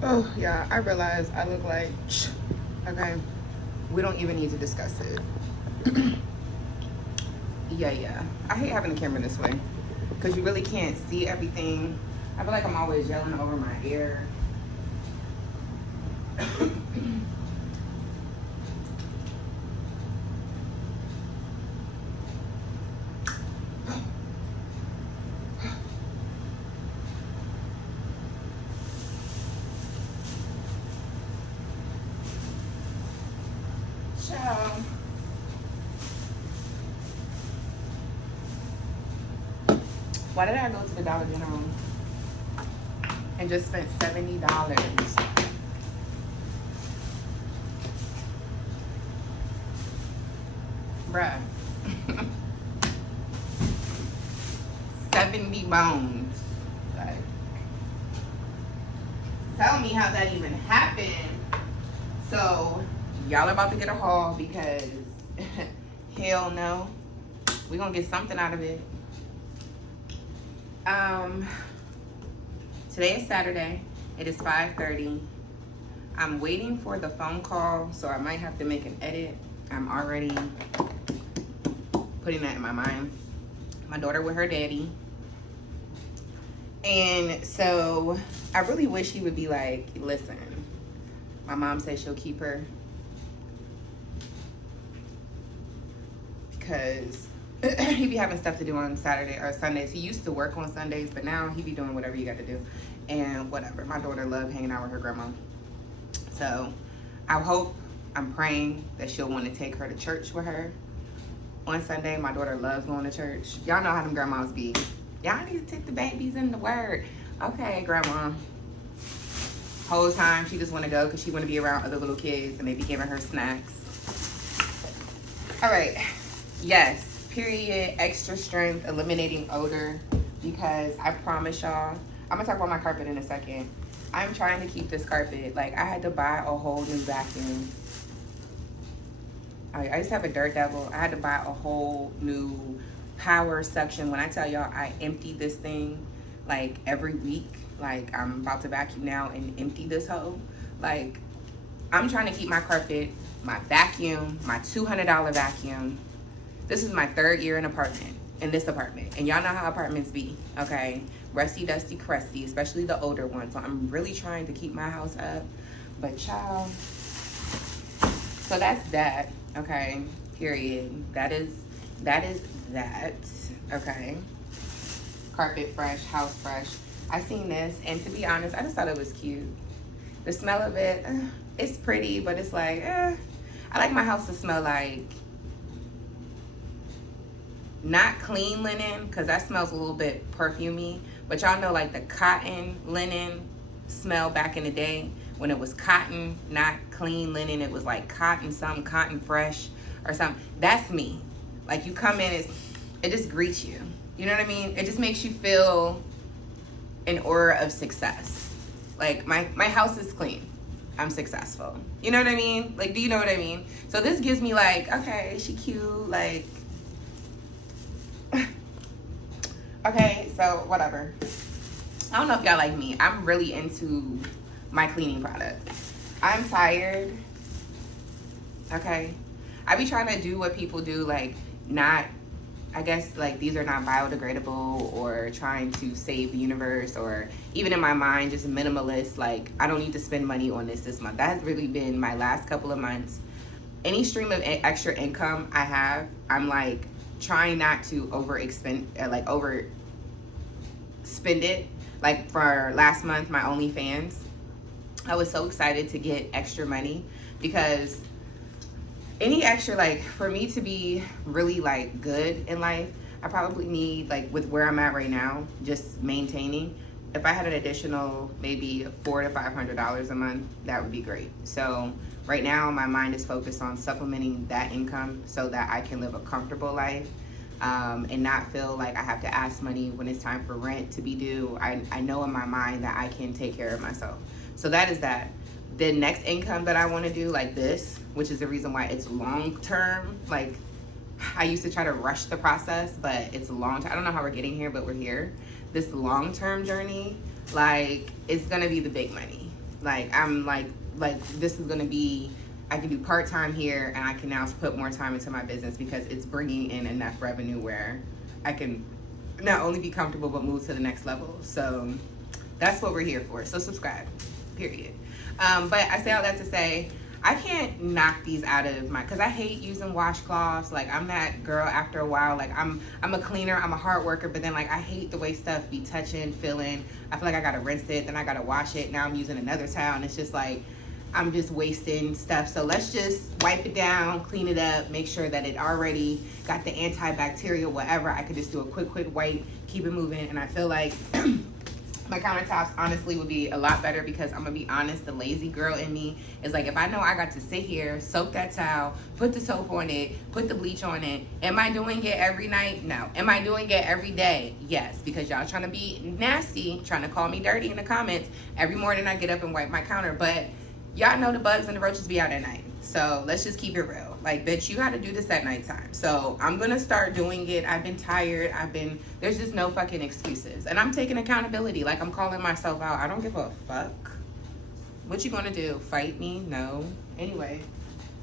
Oh, yeah, I realize I look like, okay, we don't even need to discuss it. Yeah, yeah. I hate having the camera this way because you really can't see everything. I feel like I'm always yelling over my ear. Ciao. Why did I go to the Dollar General and just spent $70? Bruh. 70 bones. Like, tell me how that even happened. So, y'all are about to get a haul because hell no. We're gonna get something out of it. Today is Saturday. It is 5:30. I'm waiting for the phone call, so I might have to make an edit. I'm already putting that in my mind. My daughter with her daddy. And so I really wish he would be like, listen, my mom says she'll keep her because he be having stuff to do on Saturday or Sundays. He used to work on Sundays, but now he be doing whatever you got to do. And whatever. My daughter loved hanging out with her grandma. So I'm praying that she'll want to take her to church with her on Sunday. My daughter loves going to church. Y'all know how them grandmas be. Y'all need to take the babies in the word. Okay, grandma. Whole time she just want to go because she want to be around other little kids and they be giving her snacks. All right. Yes. Period. Extra strength. Eliminating odor. Because I promise y'all, I'm going to talk about my carpet in a second. I'm trying to keep this carpet. Like, I had to buy a whole new vacuum. I used to have a Dirt Devil. I had to buy a whole new power suction. When I tell y'all I empty this thing like every week, like I'm about to vacuum now and empty this hoe. Like, I'm trying to keep my carpet, my vacuum, my $200 vacuum. This is my 3rd year in this apartment. And y'all know how apartments be, okay? Rusty, dusty, crusty, especially the older ones. So I'm really trying to keep my house up. But child, so that's that, okay? Period. That is that, okay? Carpet fresh, house fresh. I seen this, and to be honest, I just thought it was cute. The smell of it, it's pretty, but it's like, I like my house to smell like not clean linen, because that smells a little bit perfumey, but y'all know like the cotton linen smell back in the day when it was cotton, not clean linen. It was like cotton, some cotton fresh or something. That's me. Like, you come in, it just greets you. You know what I mean? It just makes you feel an aura of success. Like, my house is clean. I'm successful. You know what I mean? Like, do you know what I mean? So this gives me like, okay, she cute, like, okay, so whatever. I don't know if y'all like me. I'm really into my cleaning products. I'm tired. Okay. I be trying to do what people do, like, not, I guess, like, these are not biodegradable, or trying to save the universe, or even in my mind, just minimalist. Like, I don't need to spend money on this month. That has really been my last couple of months. Any stream of extra income I have, I'm like trying not to overspend it. Like, for last month, my OnlyFans, I was so excited to get extra money, because any extra, like, for me to be really like good in life, I probably need, like, with where I'm at right now, just maintaining, if I had an additional maybe $400 to $500 a month, that would be great. So right now my mind is focused on supplementing that income so that I can live a comfortable life, and not feel like I have to ask money when it's time for rent to be due. I know in my mind that I can take care of myself. So that is that. The next income that I want to do, like this, which is the reason why it's long term. Like, I used to try to rush the process, but it's long term. I don't know how we're getting here, but we're here. This long term journey, like, it's gonna be the big money. Like I'm like this is gonna be, I can do part-time here and I can now put more time into my business because it's bringing in enough revenue where I can not only be comfortable but move to the next level. So that's what we're here for. So subscribe, period. But I say all that to say, I can't knock these out of my, because I hate using washcloths. Like I'm that girl after a while. Like I'm a cleaner, I'm a hard worker, but then like I hate the way stuff be touching, feeling. I feel like I gotta rinse it, then I gotta wash it. Now I'm using another towel and it's just like, I'm just wasting stuff. So let's just wipe it down, clean it up, make sure that it already got the antibacterial, whatever. I could just do a quick wipe, keep it moving. And I feel like my countertops honestly would be a lot better because I'm gonna be honest, the lazy girl in me is like, if I know I got to sit here, soak that towel, put the soap on it, put the bleach on it, am I doing it every night? No. Am I doing it every day? Yes, because y'all trying to be nasty, trying to call me dirty in the comments. Every morning I get up and wipe my counter, but y'all know the bugs and the roaches be out at night. So let's just keep it real. Like, bitch, you gotta do this at nighttime. So I'm gonna start doing it. I've been tired. There's just no fucking excuses. And I'm taking accountability. Like, I'm calling myself out. I don't give a fuck. What you gonna do? Fight me? No. Anyway.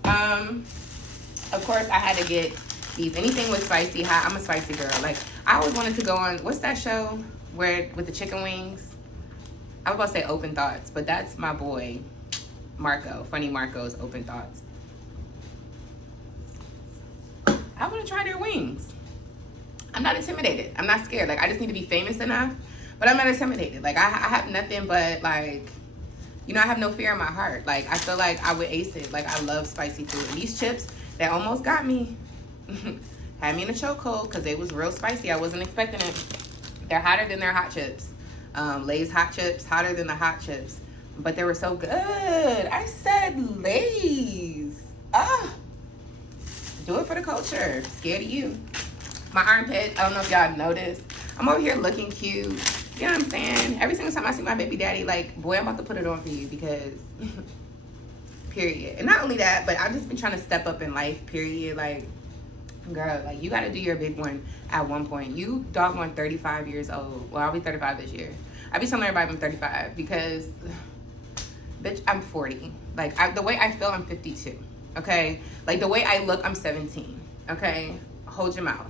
Of course, I had to get these. Anything with spicy, hot. I'm a spicy girl. Like, I always wanted to go on, what's that show where with the chicken wings? I was about to say Open Thoughts, but that's my boy, Marco. Funny Marco's Open Thoughts. I want to try their wings. I'm not intimidated. I'm not scared. Like, I just need to be famous enough, but I'm not intimidated. Like, I have nothing but, like, you know, I have no fear in my heart. Like, I feel like I would ace it. Like, I love spicy food. And these chips that almost got me had me in a chokehold because they was real spicy. I wasn't expecting it. They're hotter than their hot chips. Lay's hot chips, hotter than the hot chips. But they were so good. I said Lay's. Ah. Do it for the culture. Scared of you. My armpit, I don't know if y'all noticed. I'm over here looking cute. You know what I'm saying? Every single time I see my baby daddy, like, boy, I'm about to put it on for you because, period. And not only that, but I've just been trying to step up in life, period. Like, girl, like, you got to do your big one at one point. You doggone 35 years old. Well, I'll be 35 this year. I be telling everybody I'm 35 because, bitch, I'm 40. Like, the way I feel, I'm 52. Okay? Like, the way I look, I'm 17. Okay? Hold your mouth.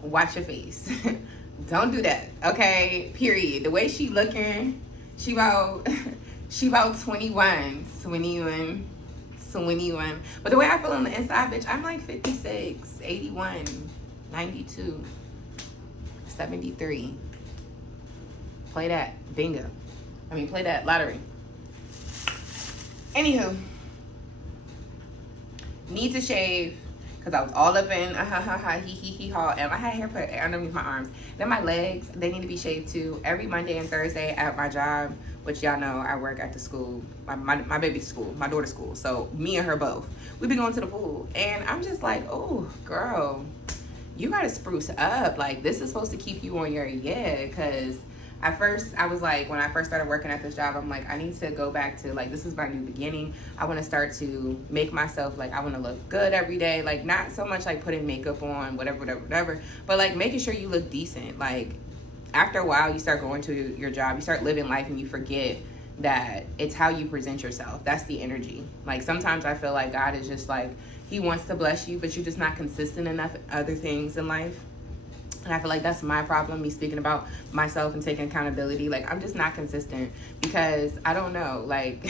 Watch your face. Don't do that. Okay? Period. The way she looking, she about 21. But the way I feel on the inside, bitch, I'm like 56, 81, 92, 73. Play that. Bingo. Play that lottery. Anywho. Need to shave because I was all up in ha and I had hair put underneath my arms. Then my legs, they need to be shaved too. Every Monday and Thursday at my job, which y'all know I work at the school, my baby's school, my daughter's school. So me and her both, we be going to the pool, and I'm just like, oh girl, you gotta spruce up. Like, this is supposed to keep you on your because at first, I was like, when I first started working at this job, I'm like, I need to go back to, like, this is my new beginning. I want to start to make myself, like, I want to look good every day. Like, not so much, like, putting makeup on, whatever. But, like, making sure you look decent. Like, after a while, you start going to your job. You start living life, and you forget that it's how you present yourself. That's the energy. Like, sometimes I feel like God is just, like, he wants to bless you, but you're just not consistent enough in other things in life. And I feel like that's my problem, me speaking about myself and taking accountability. Like, I'm just not consistent because I don't know, like,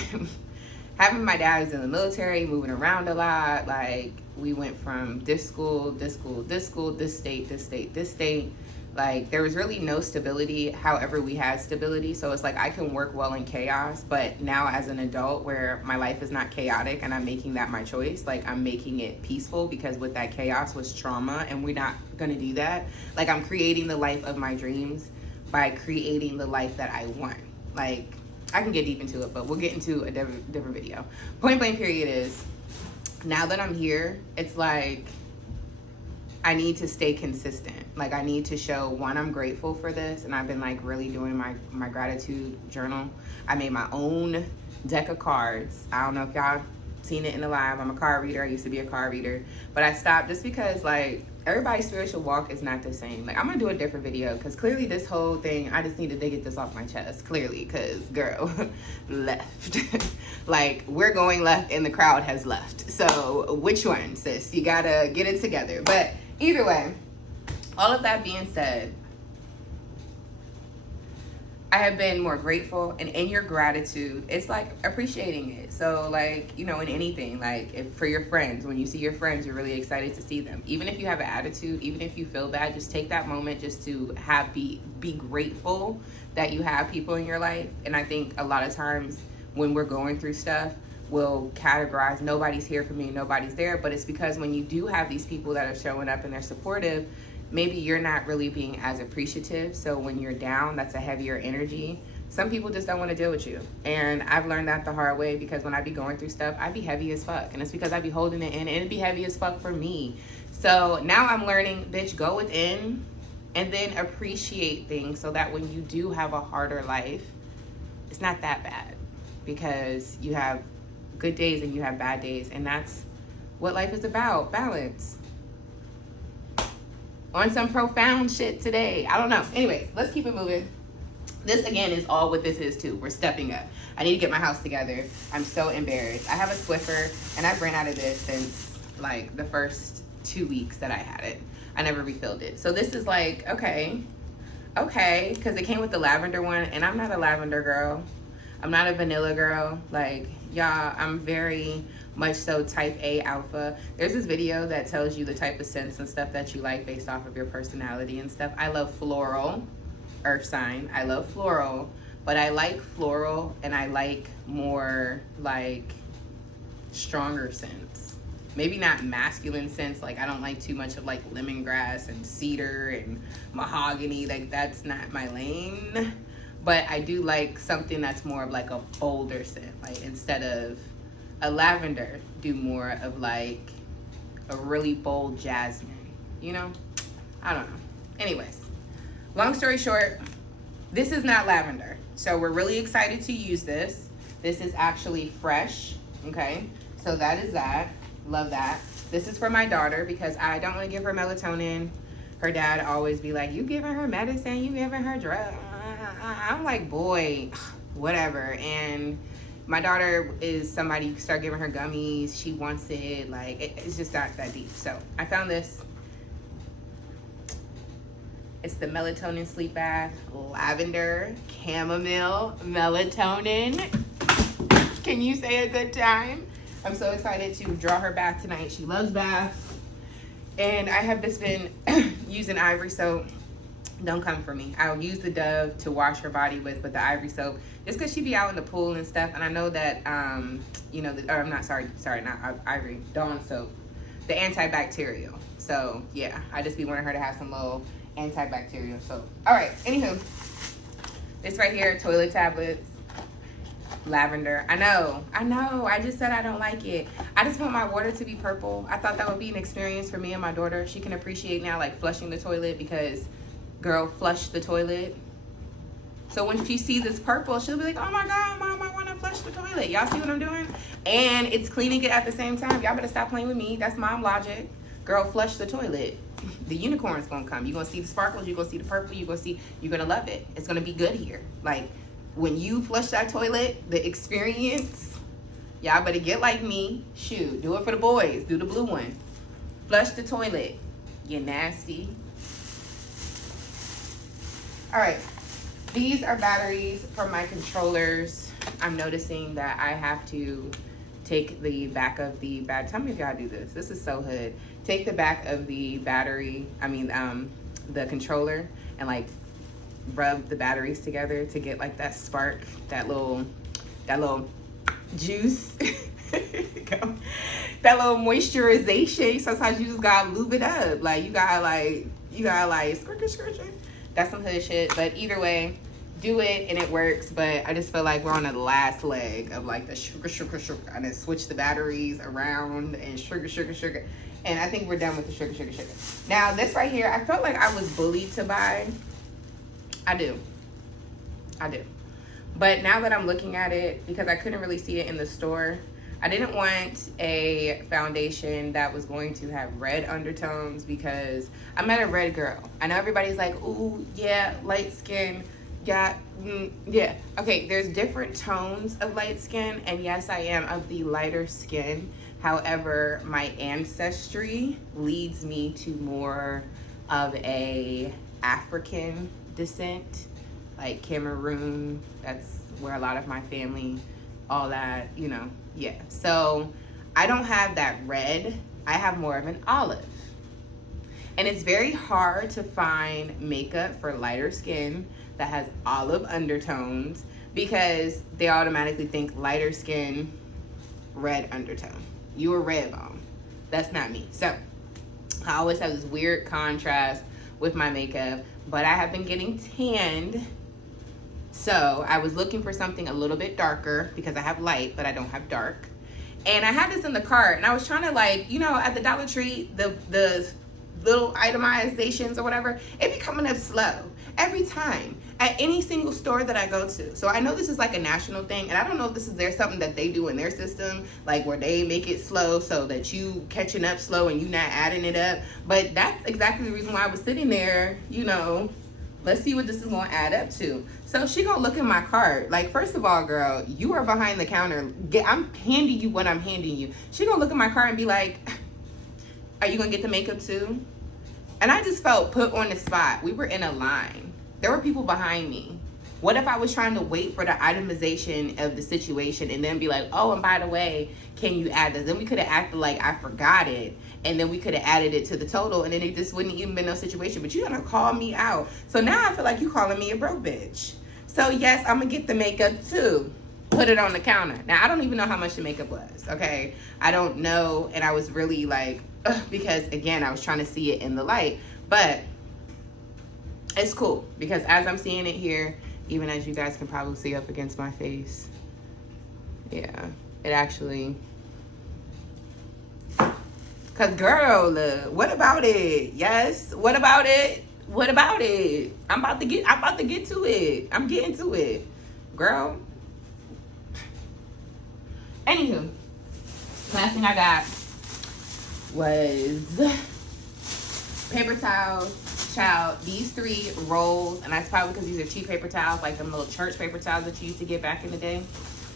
having my dad is in the military, moving around a lot. Like, we went from this school, this state. Like, there was really no stability. However, we had stability. So it's like I can work well in chaos. But now as an adult where my life is not chaotic and I'm making that my choice, like, I'm making it peaceful because with that chaos was trauma, and we're not going to do that. Like, I'm creating the life of my dreams by creating the life that I want. Like, I can get deep into it, but we'll get into a different video. Point blank period is, now that I'm here, it's like, I need to stay consistent. Like, I need to show, one, I'm grateful for this, and I've been, like, really doing my gratitude journal. I made my own deck of cards. I don't know if y'all seen it in the live. I'm a card reader. I used to be a card reader, but I stopped just because like everybody's spiritual walk is not the same. Like I'm gonna do a different video because clearly this whole thing, I just needed to get this off my chest. Clearly, because girl, left. Like we're going left and the crowd has left. So which one, sis? You gotta get it together. But either way, all of that being said, I have been more grateful, and in your gratitude, it's like appreciating it. So like, you know, in anything, like if for your friends, when you see your friends, you're really excited to see them. Even if you have an attitude, even if you feel bad, just take that moment just to be grateful that you have people in your life. And I think a lot of times when we're going through stuff, we'll categorize nobody's here for me, nobody's there. But it's because when you do have these people that are showing up and they're supportive, maybe you're not really being as appreciative. So when you're down, that's a heavier energy. Some people just don't want to deal with you. And I've learned that the hard way, because when I be going through stuff, I be heavy as fuck. And it's because I be holding it in, and it be heavy as fuck for me. So now I'm learning, bitch, go within and then appreciate things so that when you do have a harder life, it's not that bad, because you have good days and you have bad days. And that's what life is about, balance. On some profound shit today. I don't know. Anyways, let's keep it moving. This again is all what this is too. We're stepping up. I need to get my house together. I'm so embarrassed. I have a Swiffer and I've ran out of this since like the first 2 weeks that I had it. I never refilled it. So this is like, okay, because it came with the lavender one, and I'm not a lavender girl. I'm not a vanilla girl. Like, y'all, I'm very much so type A alpha. There's this video that tells you the type of scents and stuff that you like based off of your personality and stuff. I love floral, earth sign. I love floral, but I like floral and I like more like stronger scents. Maybe not masculine scents. Like I don't like too much of like lemongrass and cedar and mahogany. Like that's not my lane. But I do like something that's more of like a bolder scent. Like instead of a lavender, do more of like a really bold jasmine, you know? I don't know. Anyways, long story short, this is not lavender. So we're really excited to use this. This is actually fresh, okay? So that is that. Love that. This is for my daughter because I don't want to give her melatonin. Her dad always be like, you giving her medicine, you giving her drugs. I'm like, boy, whatever. And my daughter is somebody, you start giving her gummies, she wants it, like, it's just not that deep. So I found this. It's the melatonin sleep bath, lavender, chamomile, melatonin. Can you say a good time? I'm so excited to draw her bath tonight. She loves baths. And I have just been using Ivory soap. Don't come for me. I'll use the Dove to wash her body with, but the Ivory soap, just because she be out in the pool and stuff. And I know that, you know, or I'm not, sorry, not Ivory, Dawn soap, the antibacterial. So yeah, I just be wanting her to have some little antibacterial soap. All right, anywho, this right here, toilet tablets, lavender. I know, I just said I don't like it. I just want my water to be purple. I thought that would be an experience for me and my daughter. She can appreciate now, like flushing the toilet, because girl, flush the toilet. So when she sees this purple, she'll be like, oh my God, Mom, I want to flush the toilet. Y'all see what I'm doing? And it's cleaning it at the same time. Y'all better stop playing with me. That's mom logic. Girl, flush the toilet. The unicorn's gonna come. You're gonna see the sparkles, you're gonna see the purple, you're gonna love it. It's gonna be good here. Like, when you flush that toilet, the experience, y'all better get like me. Shoot, do it for the boys. Do the blue one. Flush the toilet. You nasty. All right, these are batteries for my controllers. I'm noticing that I have to take the back of the battery. Tell me if y'all do this. This is so hood. Take the back of the battery, the controller, and like rub the batteries together to get like that spark, that little juice, that little moisturization. Sometimes you just gotta lube it up. Like you gotta squirt. That's some hood shit. But either way, do it and it works. But I just feel like we're on the last leg of like the sugar. And then switch the batteries around and sugar. And I think we're done with the sugar. Now this right here, I felt like I was bullied to buy. I do. But now that I'm looking at it, because I couldn't really see it in the store, I didn't want a foundation that was going to have red undertones because I'm not a red girl. I know everybody's like, ooh, yeah, light skin. Yeah, yeah. Okay, there's different tones of light skin, and yes, I am of the lighter skin. However, my ancestry leads me to more of a African descent, like Cameroon. That's where a lot of my family, all that, you know, yeah. So I don't have that red. I have more of an olive. And it's very hard to find makeup for lighter skin that has olive undertones because they automatically think lighter skin, red undertone. You a red bone. That's not me. So I always have this weird contrast with my makeup, but I have been getting tanned. So I was looking for something a little bit darker because I have light, but I don't have dark. And I had this in the cart, and I was trying to, like, you know, at the Dollar Tree, the little itemizations or whatever, it be coming up slow every time at any single store that I go to. So I know this is like a national thing, and I don't know if this is something that they do in their system, like where they make it slow so that you catching up slow and you not adding it up. But that's exactly the reason why I was sitting there, you know, let's see what this is gonna add up to. So she gonna look in my cart. Like, first of all, girl, you are behind the counter. I'm handing you what I'm handing you. She gonna look at my cart and be like, are you gonna get the makeup too? And I just felt put on the spot. We were in a line. There were people behind me. What if I was trying to wait for the itemization of the situation and then be like, oh, and by the way, can you add this? Then we could have acted like I forgot it, and then we could have added it to the total, and then it just wouldn't even been no situation. But you're gonna call me out. So now I feel like you calling me a broke bitch. So yes, I'm gonna get the makeup too. Put it on the counter. Now, I don't even know how much the makeup was, okay? I don't know, and I was really like, ugh, because again, I was trying to see it in the light, but it's cool because as I'm seeing it here, even as you guys can probably see up against my face, yeah, it actually, cause girl, what about it? Yes, what about it? What about it? I'm about to get to it. I'm getting to it, girl. Anywho, last thing I got was paper towels. Child, these 3 rolls, and that's probably because these are cheap paper towels, like them little church paper towels that you used to get back in the day.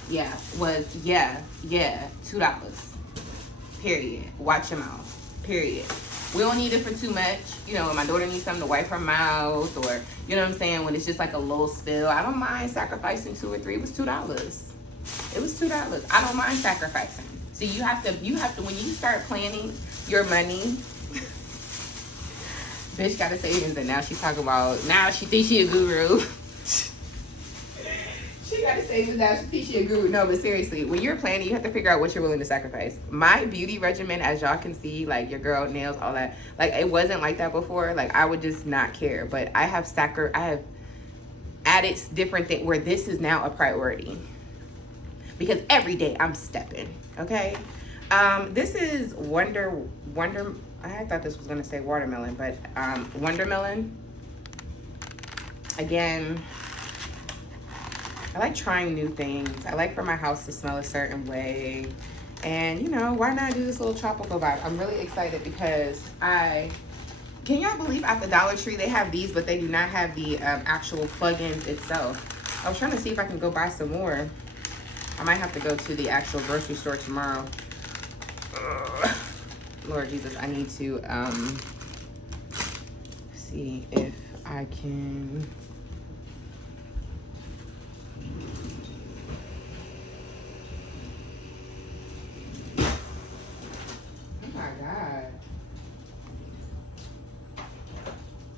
Yeah, was, $2. Period. Watch your mouth. Period. We don't need it for too much. You know, when my daughter needs something to wipe her mouth, or, you know what I'm saying, when it's just like a little spill, I don't mind sacrificing 2 or 3. It was $2. It was $2. I don't mind sacrificing. So you have to, when you start planning your money, bitch got a savings, and now she's talking about, now she thinks she a guru. She got a savings, now she thinks she a guru. No, but seriously, when you're planning, you have to figure out what you're willing to sacrifice. My beauty regimen, as y'all can see, like your girl, nails, all that, like it wasn't like that before. Like I would just not care. But I have added different things where this is now a priority. Because every day I'm stepping, okay? This is Wonder, I thought this was gonna say watermelon, but Wondermelon. Again, I like trying new things. I like for my house to smell a certain way. And you know, why not do this little tropical vibe? I'm really excited because can y'all believe at the Dollar Tree they have these, but they do not have the actual plug-ins itself. I was trying to see if I can go buy some more. I might have to go to the actual grocery store tomorrow. Lord Jesus, I need to see if I can. Oh my God.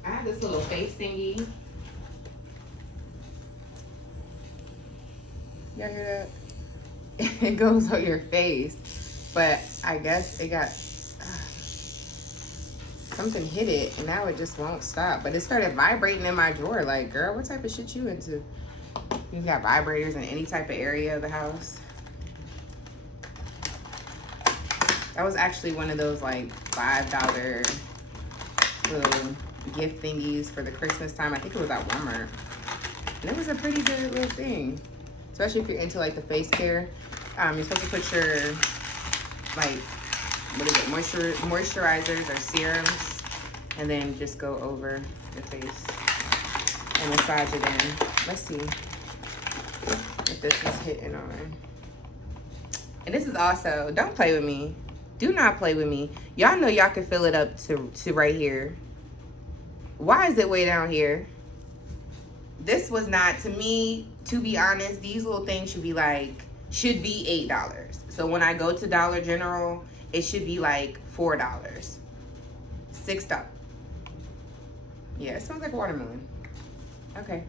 I have this little face thingy. Y'all hear that? It goes on your face, but I guess it got something hit it, and now it just won't stop. But it started vibrating in my drawer. Like, girl, what type of shit you into? You got vibrators in any type of area of the house? That was actually one of those like $5 little gift thingies for the Christmas time. I think it was at Walmart, and it was a pretty good little thing. Especially if you're into like the face care. You're supposed to put your, like, what is it, moisturizers or serums, and then just go over your face and massage it in. Let's see if this is hitting on. And this is also, don't play with me. Do not play with me. Y'all know y'all can fill it up to right here. Why is it way down here? This was not, to me, to be honest, these little things should be $8. So when I go to Dollar General, it should be like $4. $6. Yeah, it smells like watermelon. Okay.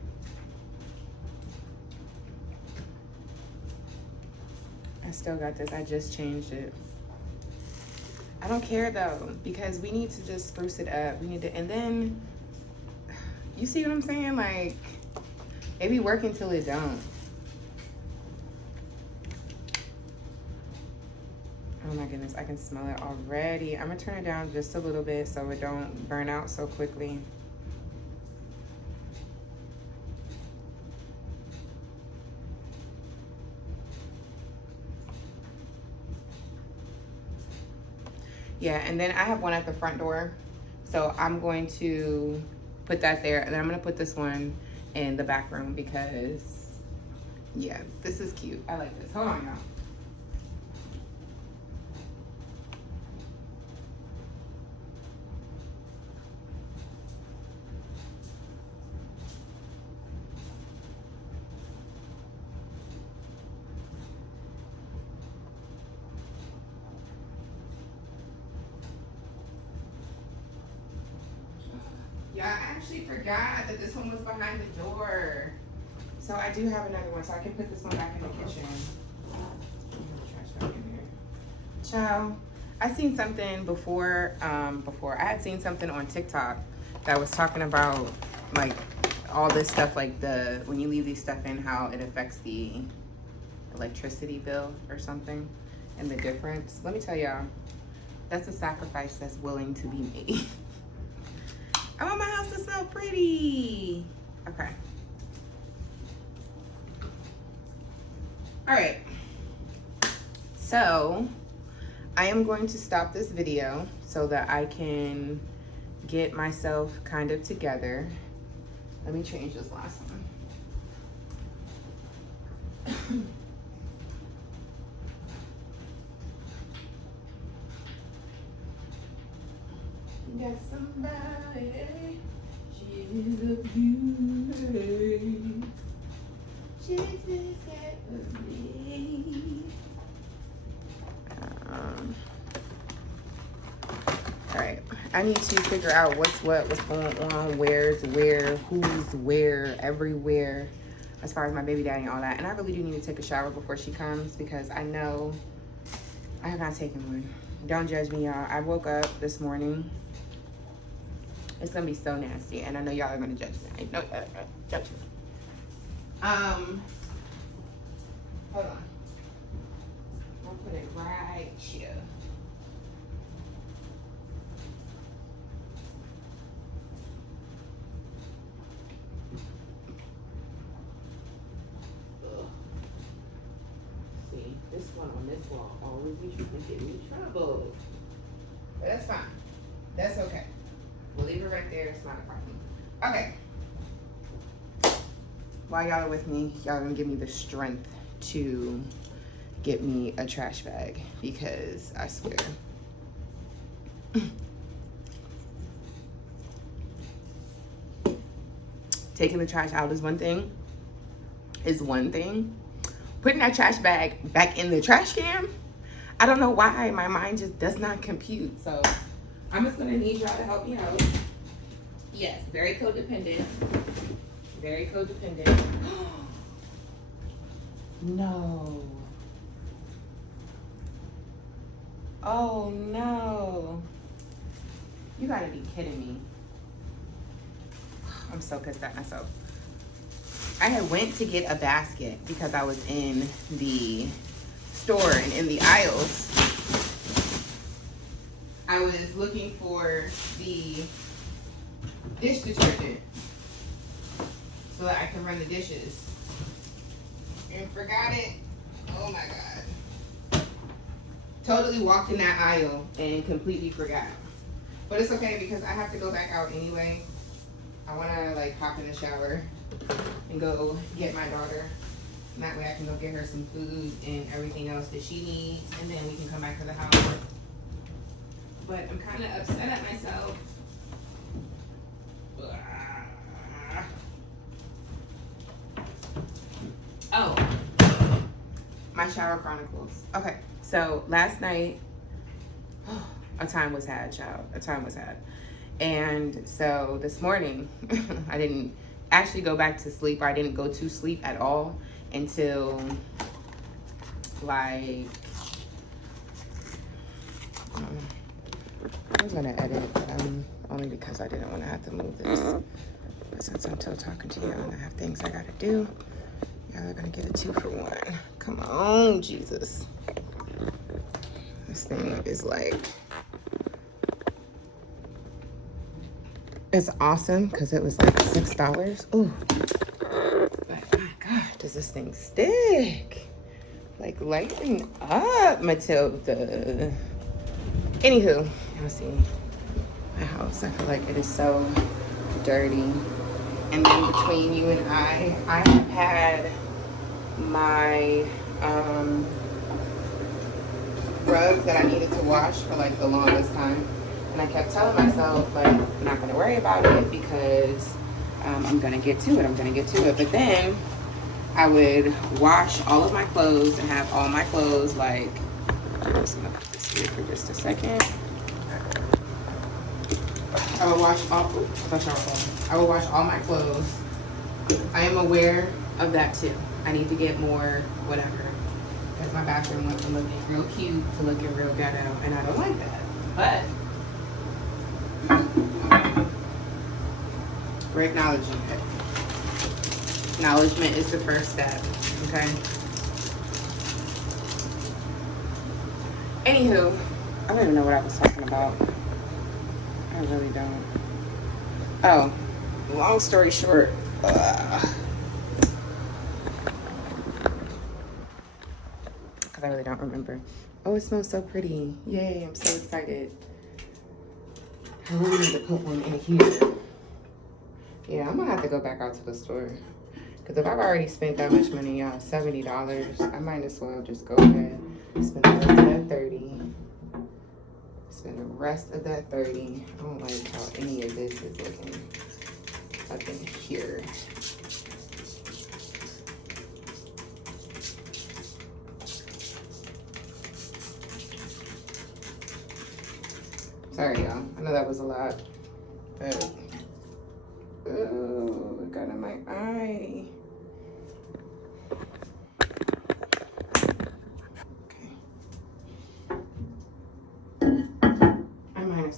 I still got this. I just changed it. I don't care though, because we need to just spruce it up. We need to, and then, you see what I'm saying? Like, it be working till it don't. Oh my goodness, I can smell it already. I'm gonna turn it down just a little bit so it don't burn out so quickly. Yeah, and then I have one at the front door. So I'm going to put that there, and then I'm gonna put this one in the back room because, yeah, this is cute. I like this. Hold on, y'all. Yeah, I actually forgot that this one was behind the door. So I do have another one, so I can put this one back in the kitchen. Trash back in here. Ciao. I seen something before, I had seen something on TikTok that was talking about like all this stuff, like when you leave these stuff in, how it affects the electricity bill or something, and the difference. Let me tell y'all, that's a sacrifice that's willing to be made. I want my house to smell pretty. Okay. All right. So I am going to stop this video so that I can get myself kind of together. Let me change this last one. Got somebody, she's a beauty, she's that of me. All right, I need to figure out what's going on, where's where, who's where, everywhere, as far as my baby daddy and all that. And I really do need to take a shower before she comes, because I know I have not taken one. Don't judge me, y'all. I woke up this morning. It's gonna be so nasty, and I know y'all are gonna judge me. I know judge me. Hold on. I'll put it right here. Ugh. See, this one on this wall always be trying to get me trouble. But that's fine. That's okay. We'll leave it right there. It's not a problem. Okay. While y'all are with me, y'all gonna give me the strength to get me a trash bag, because I swear. Taking the trash out is one thing. Putting that trash bag back in the trash can, I don't know why my mind just does not compute. So I'm just gonna need y'all to help me out. Yes, very codependent. Very codependent. No. Oh no. You gotta be kidding me. I'm so pissed at myself. I had went to get a basket because I was in the store and in the aisles. I was looking for the dish detergent so that I can run the dishes. And forgot it. Oh my God. Totally walked in that aisle and completely forgot. But it's okay because I have to go back out anyway. I want to like hop in the shower and go get my daughter. And that way I can go get her some food and everything else that she needs. And then we can come back to the house. But I'm kind of upset at myself. Oh, my shower chronicles. Okay, so last night, a time was had, child. A time was had. And so this morning, I didn't actually go back to sleep. Or I didn't go to sleep at all until like, I was gonna edit, but only because I didn't want to have to move this. But since I'm still talking to you and I have things I gotta do, y'all are gonna get a 2-for-1. Come on, Jesus. This thing is like, it's awesome because it was like $6. Ooh. But my God, does this thing stick? Like, lighten up, Matilda. Anywho, y'all see my house. I feel like it is so dirty. And then between you and I have had my rugs that I needed to wash for like the longest time. And I kept telling myself, like, I'm not going to worry about it because I'm going to get to it. I'm going to get to it. But then I would wash all of my clothes and have all my clothes, like, I'm just going to put this here for just a second. I would wash all my clothes. I am aware of that too. I need to get more whatever. Because my bathroom went from looking real cute to looking real ghetto. And I don't like that. But we're acknowledging it. Acknowledgement is the first step. Okay? Anywho, I don't even know what I was talking about. I really don't. Oh, long story short. Because I really don't remember. Oh, it smells so pretty. Yay, I'm so excited. I really need to put one in here. Yeah, I'm going to have to go back out to the store. Because if I've already spent that much money, y'all, $70, I might as well just go ahead and spend the rest of that $30. Spend the rest of that $30. I don't like how any of this is looking up in here. Sorry, y'all. I know that was a lot. But, oh, it got in my eye.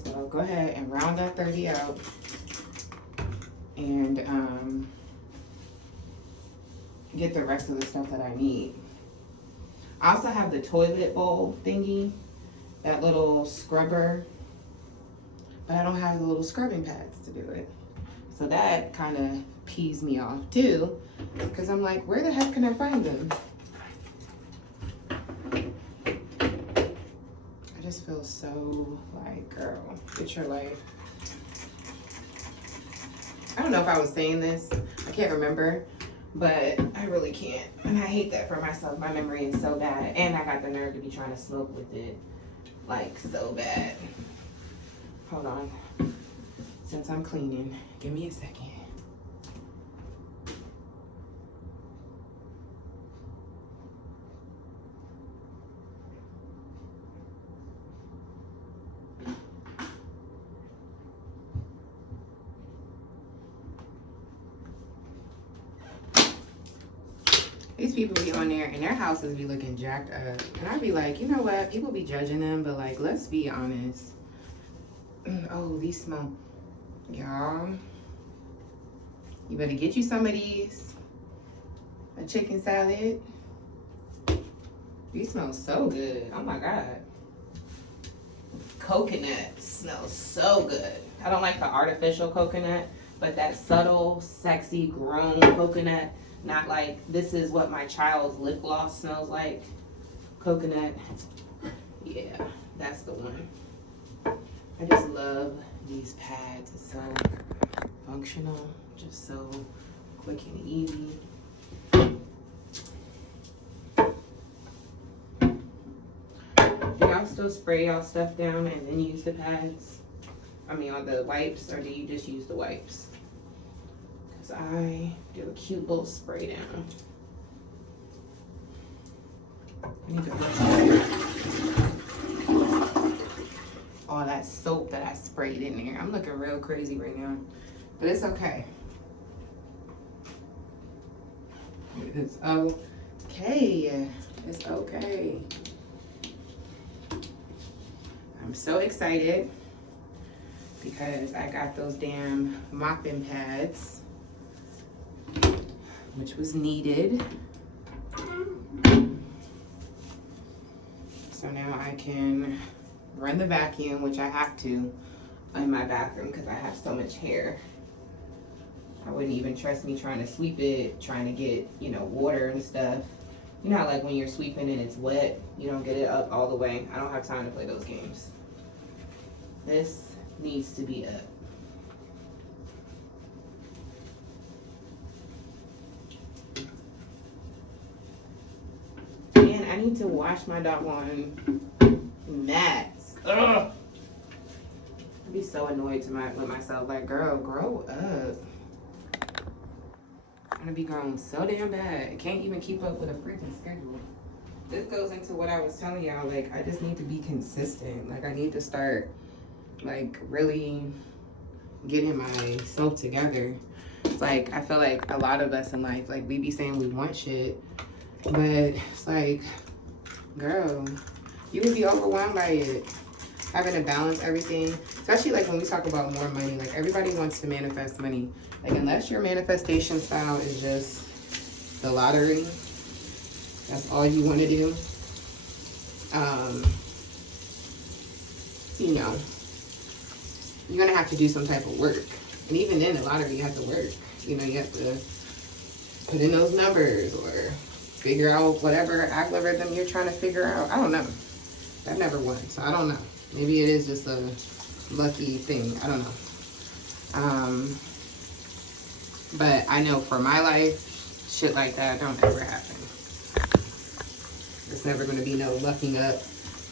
So go ahead and round that 30 out and get the rest of the stuff that I need. I also have the toilet bowl thingy, that little scrubber, but I don't have the little scrubbing pads to do it. So that kind of pees me off too, because I'm like, where the heck can I find them? I just feel so like, girl, get your life. I don't know if I was saying this, I can't remember, but I really can't. And I hate that for myself. My memory is so bad. And I got the nerve to be trying to smoke with it, like so bad. Hold on. Since I'm cleaning, give me a second. These people be on there and their houses be looking jacked up. And I'd be like, you know what? People be judging them, but like, let's be honest. Oh, these smell. Y'all, you better get you some of these. A chicken salad. These smell so good. Oh my God. Coconut smells so good. I don't like the artificial coconut, but that subtle, sexy, grown coconut. Not like, this is what my child's lip gloss smells like. Coconut. Yeah, that's the one. I just love these pads. It's so functional, just so quick and easy. Do y'all still spray y'all stuff down and then use the pads? I mean, on the wipes, or do you just use the wipes? Because I do a cute little spray down. I need to all that soap that I sprayed in there. I'm looking real crazy right now, but it's okay. It's okay. It's okay. I'm so excited because I got those damn mopping pads, which was needed. So now I can run the vacuum, which I have to in my bathroom because I have so much hair. I wouldn't even trust me trying to sweep it, trying to get, you know, water and stuff. You know how like when you're sweeping and it's wet, you don't get it up all the way. I don't have time to play those games. This needs to be up. And I need to wash my doggone mats. Ugh. I'd be so annoyed with myself. Like, girl, grow up. I'm gonna be growing so damn bad. I can't even keep up with a freaking schedule. This goes into what I was telling y'all. Like, I just need to be consistent. Like, I need to start, like, really getting myself together. It's like, I feel like a lot of us in life, like, we be saying we want shit, but it's like, girl, you would be overwhelmed by it. Having to balance everything, especially like when we talk about more money, like everybody wants to manifest money. Like unless your manifestation style is just the lottery, that's all you want to do. You know, you're gonna have to do some type of work. And even in the lottery, you have to work. You know, you have to put in those numbers or figure out whatever algorithm you're trying to figure out. I don't know. That never won, so I don't know. Maybe it is just a lucky thing. I don't know. But I know for my life, shit like that don't ever happen. It's never going to be no lucking up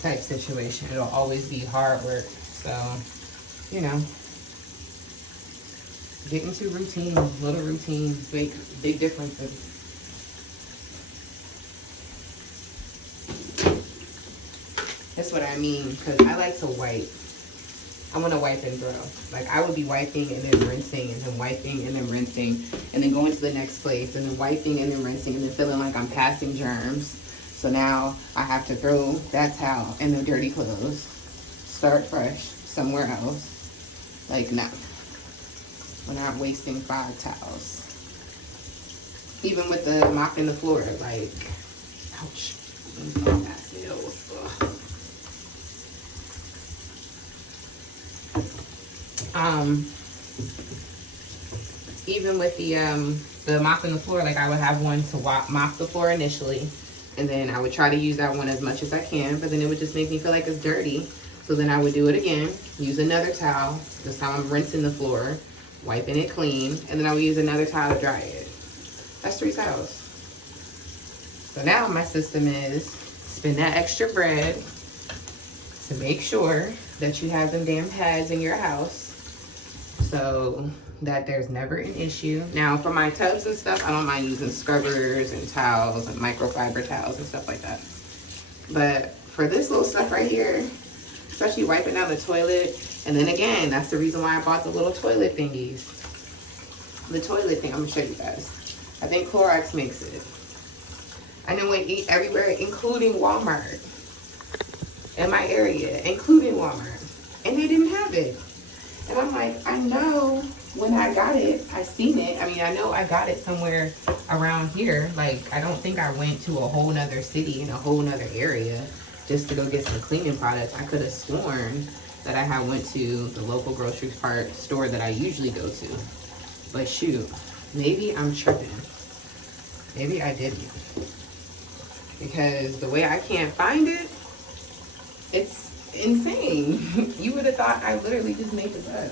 type situation. It'll always be hard work. So, you know, get into routine. Little routines make big differences. That's what I mean, because I like to wipe. I want to wipe and throw. Like, I would be wiping and then rinsing and then wiping and then rinsing and then going to the next place and then wiping and then rinsing and then feeling like I'm passing germs. So now I have to throw that towel and the dirty clothes, start fresh somewhere else. Like, no. We're not wasting 5 towels. Even with the mopping the floor, like, ouch. Even with the mopping the floor, like I would have one to mop the floor initially, and then I would try to use that one as much as I can, but then it would just make me feel like it's dirty. So then I would do it again, use another towel. This time I'm rinsing the floor, wiping it clean, and then I would use another towel to dry it. That's 3 towels. So now my system is spend that extra bread to make sure that you have them damn pads in your house so that there's never an issue. Now for my tubs and stuff, I don't mind using scrubbers and towels and microfiber towels and stuff like that. But for this little stuff right here, especially wiping down the toilet, and then again, that's the reason why I bought the little toilet thingies. The toilet thing, I'm gonna show you guys. I think Clorox makes it. I know it eat everywhere, including Walmart. In my area, including Walmart. And they didn't have it. And I'm like, I know when I got it, I seen it. I mean, I know I got it somewhere around here. Like, I don't think I went to a whole nother city in a whole nother area just to go get some cleaning products. I could have sworn that I had went to the local grocery store that I usually go to. But shoot, maybe I'm tripping. Maybe I didn't. Because the way I can't find it, insane. You would have thought I literally just made this up.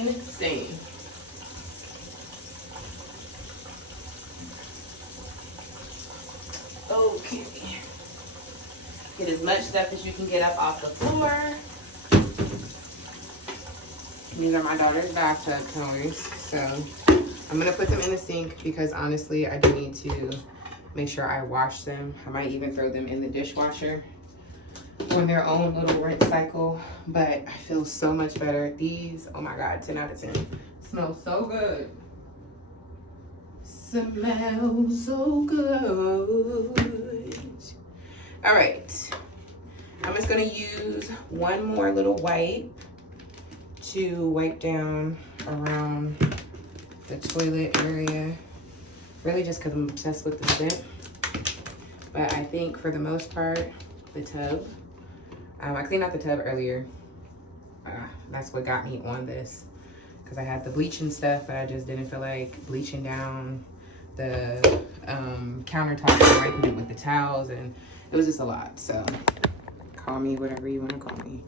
Insane. Okay. Get as much stuff as you can get up off the floor. These are my daughter's bathtub toys. So I'm gonna put them in the sink because honestly, I do need to make sure I wash them. I might even throw them in the dishwasher on their own little rinse cycle. But I feel so much better. These, oh my God, 10 out of 10. Smell so good. Smell so good. All right. I'm just gonna use one more little wipe to wipe down around the toilet area. Really just because I'm obsessed with the scent. But I think for the most part, the tub. I cleaned out the tub earlier. That's what got me on this. Because I had the bleaching stuff, but I just didn't feel like bleaching down the countertop and wiping it with the towels. And it was just a lot. So call me whatever you want to call me.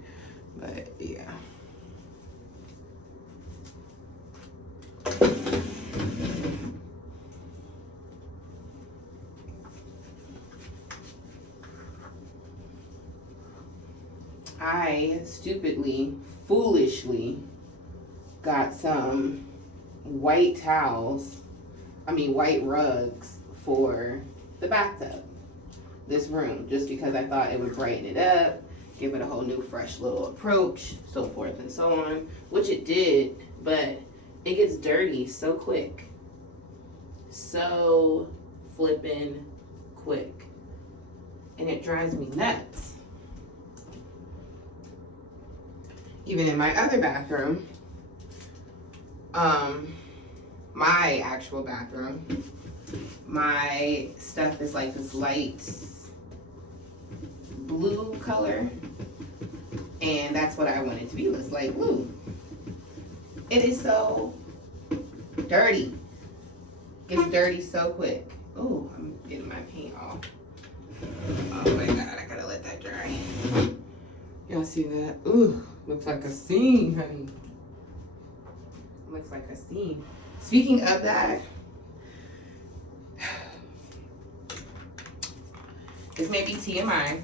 But yeah. I stupidly, foolishly got some white rugs for the bathtub, this room, just because I thought it would brighten it up, give it a whole new fresh little approach, so forth and so on, which it did, but it gets dirty so quick. So flippin' quick. And it drives me nuts. Even in my other bathroom, my actual bathroom, my stuff is like this light blue color, and that's what I want it to be. It's like blue. It is so dirty. It's dirty so quick. Oh, I'm getting my paint off. Oh my God, I gotta let that dry. Y'all see that? Ooh, looks like a scene, honey. Looks like a scene. Speaking of that, this may be TMI,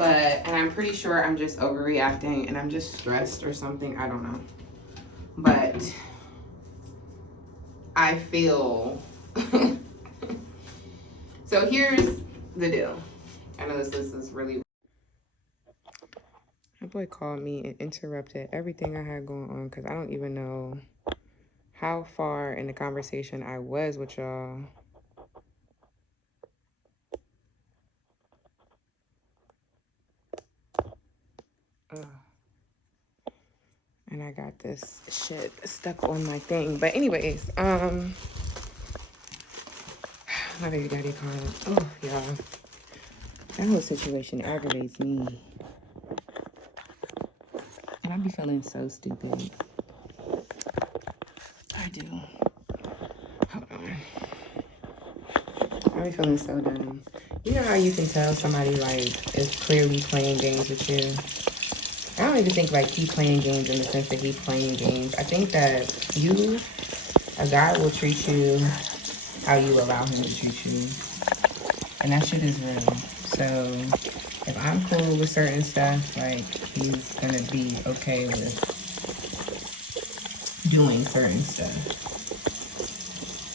and I'm pretty sure I'm just overreacting and I'm just stressed or something. I don't know. But I feel so here's the deal. I know this is really. My boy called me and interrupted everything I had going on because I don't even know how far in the conversation I was with y'all. And I got this shit stuck on my thing. But anyways, my baby daddy called. Oh, y'all. That whole situation aggravates me. And I be feeling so stupid. I do. Hold on. I be feeling so dumb. You know how you can tell somebody like is clearly playing games with you? I don't even think like he playing games in the sense that he playing games. I think that a guy will treat you how you allow him to treat you. And that shit is real. So if I'm cool with certain stuff, like he's gonna be okay with doing certain stuff.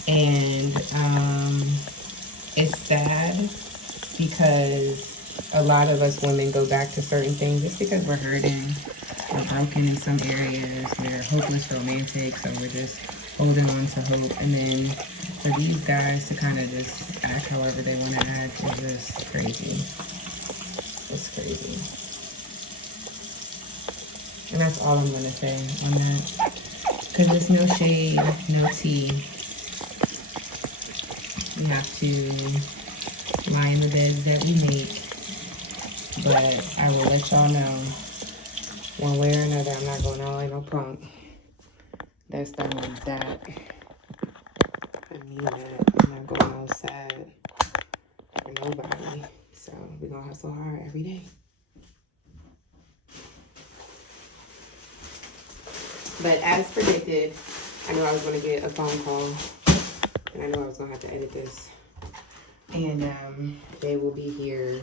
And it's sad because a lot of us women go back to certain things just because we're hurting, we're broken in some areas, we're hopeless romantic, so we're just holding on to hope. And then for these guys to kind of just act however they want to act is just crazy. It's crazy. And that's all I'm going to say on that. Because there's no shade, no tea. We have to lie in the beds that we make. But I will let y'all know, one way or another, I'm not going out like no punk. That's done with that. I mean that. I'm not going outside for nobody. we're gonna hustle hard every day. But as predicted, I knew I was gonna get a phone call, and I knew I was gonna have to edit this. And they will be here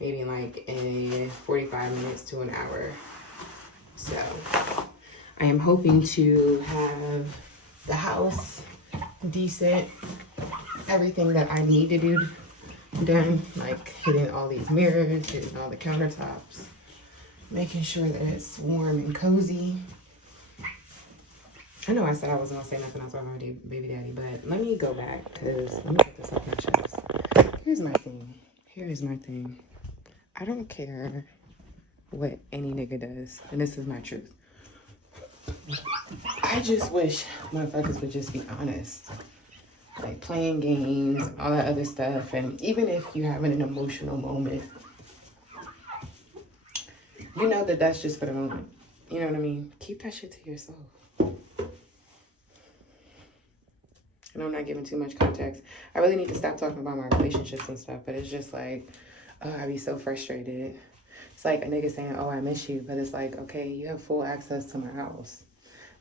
maybe in like 45 minutes to an hour. So I am hoping to have the house decent, everything that I need to do done, like hitting all these mirrors, hitting all the countertops, making sure that it's warm and cozy. I know I said I wasn't gonna say nothing else about my baby daddy, but let me go back, because let me get this off my chest. Here's my thing. Here is my thing. I don't care what any nigga does, and this is my truth. I just wish motherfuckers would just be honest. Like playing games, all that other stuff, and even if you're having an emotional moment, you know that that's just for the moment. You know what I mean? Keep that shit to yourself. And I'm not giving too much context. I really need to stop talking about my relationships and stuff, but it's just like, oh, I be so frustrated. It's like a nigga saying, oh, I miss you, but it's like, okay, you have full access to my house.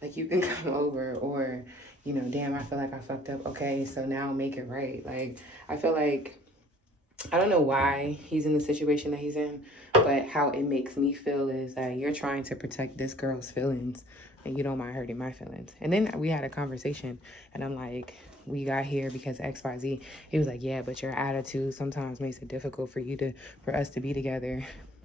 Like, you can come over, or, you know, damn, I feel like I fucked up. Okay, so now make it right. Like, I feel like, I don't know why he's in the situation that he's in, but how it makes me feel is that you're trying to protect this girl's feelings, and you don't mind hurting my feelings. And then we had a conversation, and I'm like, we got here because XYZ. He was like, yeah, but your attitude sometimes makes it difficult for us to be together,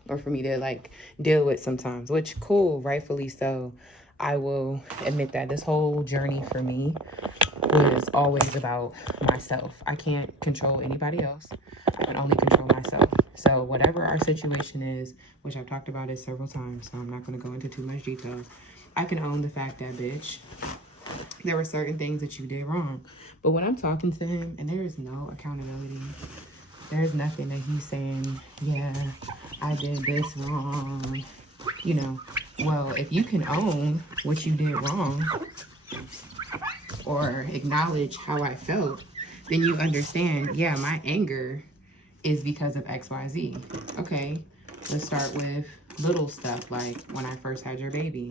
or for me to like deal with sometimes, which cool, rightfully so. I will admit that this whole journey for me was always about myself. I can't control anybody else. I can only control myself. So whatever our situation is, which I've talked about it several times, so I'm not going to go into too much details. I can own the fact that, bitch, there were certain things that you did wrong. But when I'm talking to him and there is no accountability, there's nothing that he's saying, yeah, I did this wrong. You know, well, if you can own what you did wrong or acknowledge how I felt, then you understand, yeah, my anger is because of XYZ. Okay, let's start with little stuff, like when I first had your baby.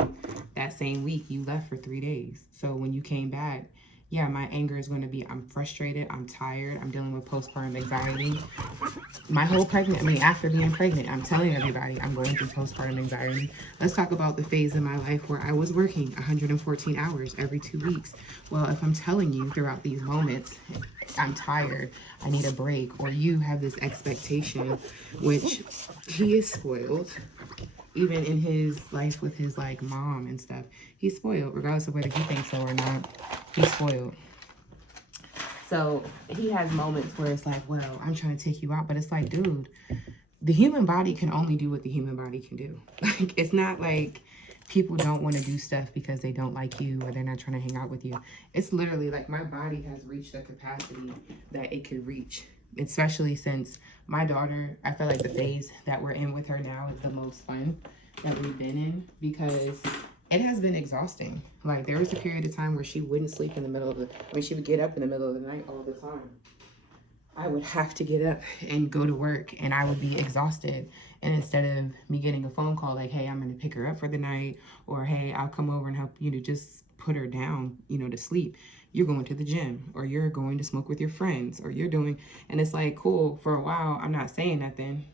That same week, you left for 3 days. So when you came back, yeah, my anger is going to be, I'm frustrated, I'm tired, I'm dealing with postpartum anxiety. My whole after being pregnant, I'm telling everybody I'm going through postpartum anxiety. Let's talk about the phase in my life where I was working 114 hours every 2 weeks. Well, if I'm telling you throughout these moments, I'm tired, I need a break, or you have this expectation, which he is spoiled. Even in his life with his like mom and stuff, he's spoiled, regardless of whether he thinks so or not. He's spoiled. So he has moments where it's like, well, I'm trying to take you out, but it's like, dude, the human body can only do what the human body can do. Like, it's not like people don't want to do stuff because they don't like you or they're not trying to hang out with you. It's literally like my body has reached a capacity that it could reach. Especially since my daughter, I feel like the phase that we're in with her now is the most fun that we've been in, because it has been exhausting. Like, there was a period of time where she wouldn't sleep in the middle of she would get up in the middle of the night all the time. I would have to get up and go to work, and I would be exhausted. And instead of me getting a phone call like, hey, I'm going to pick her up for the night, or hey, I'll come over and help you to just put her down, to sleep, you're going to the gym, or you're going to smoke with your friends, or you're doing, and it's like, cool, for a while, I'm not saying nothing.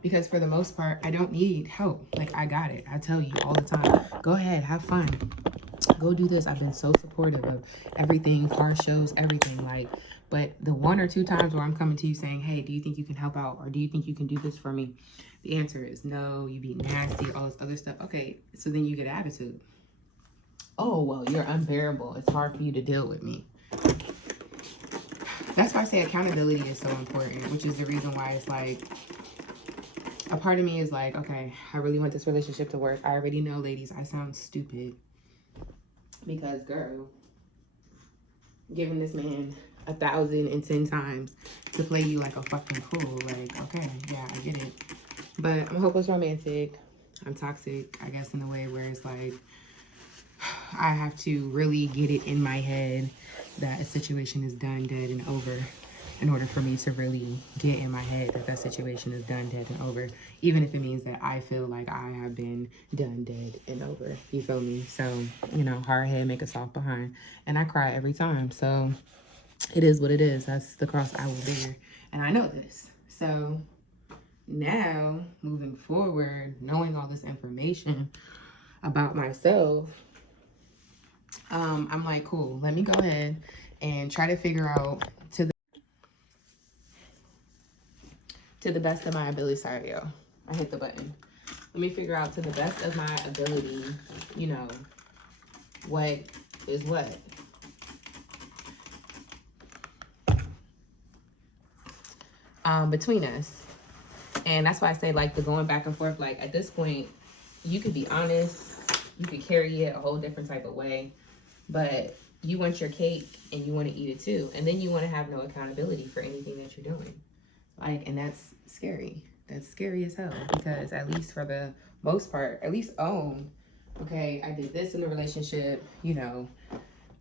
Because for the most part, I don't need help. Like, I got it. I tell you all the time, go ahead, have fun. Go do this. I've been so supportive of everything, car shows, everything. Like, but the 1 or 2 times where I'm coming to you saying, hey, do you think you can help out? Or do you think you can do this for me? The answer is no, you be nasty, all this other stuff. Okay, so then you get attitude. Oh, well, you're unbearable. It's hard for you to deal with me. That's why I say accountability is so important, which is the reason why it's like, a part of me is like, okay, I really want this relationship to work. I already know, ladies, I sound stupid. Because, girl, giving this man 1,010 times to play you like a fucking fool. Like, okay, yeah, I get it. But I'm hopeless romantic. I'm toxic, I guess, in a way where it's like, I have to really get it in my head that a situation is done, dead, and over in order for me to really get in my head that that situation is done, dead, and over, even if it means that I feel like I have been done, dead, and over. You feel me? So, you know, hard head make a soft behind. And I cry every time. So it is what it is. That's the cross I will bear. And I know this. So now, moving forward, knowing all this information about myself, I'm like, cool, let me go ahead and try to figure out to the best of my ability. Sorry, yo, I hit the button. Let me figure out to the best of my ability, you know, what is what. Between us. And that's why I say, like, the going back and forth, like, at this point, you could be honest, you could carry it a whole different type of way, but you want your cake and you want to eat it too. And then you want to have no accountability for anything that you're doing. Like, and that's scary. That's scary as hell, because at least for the most part, at least own, okay, I did this in the relationship, you know.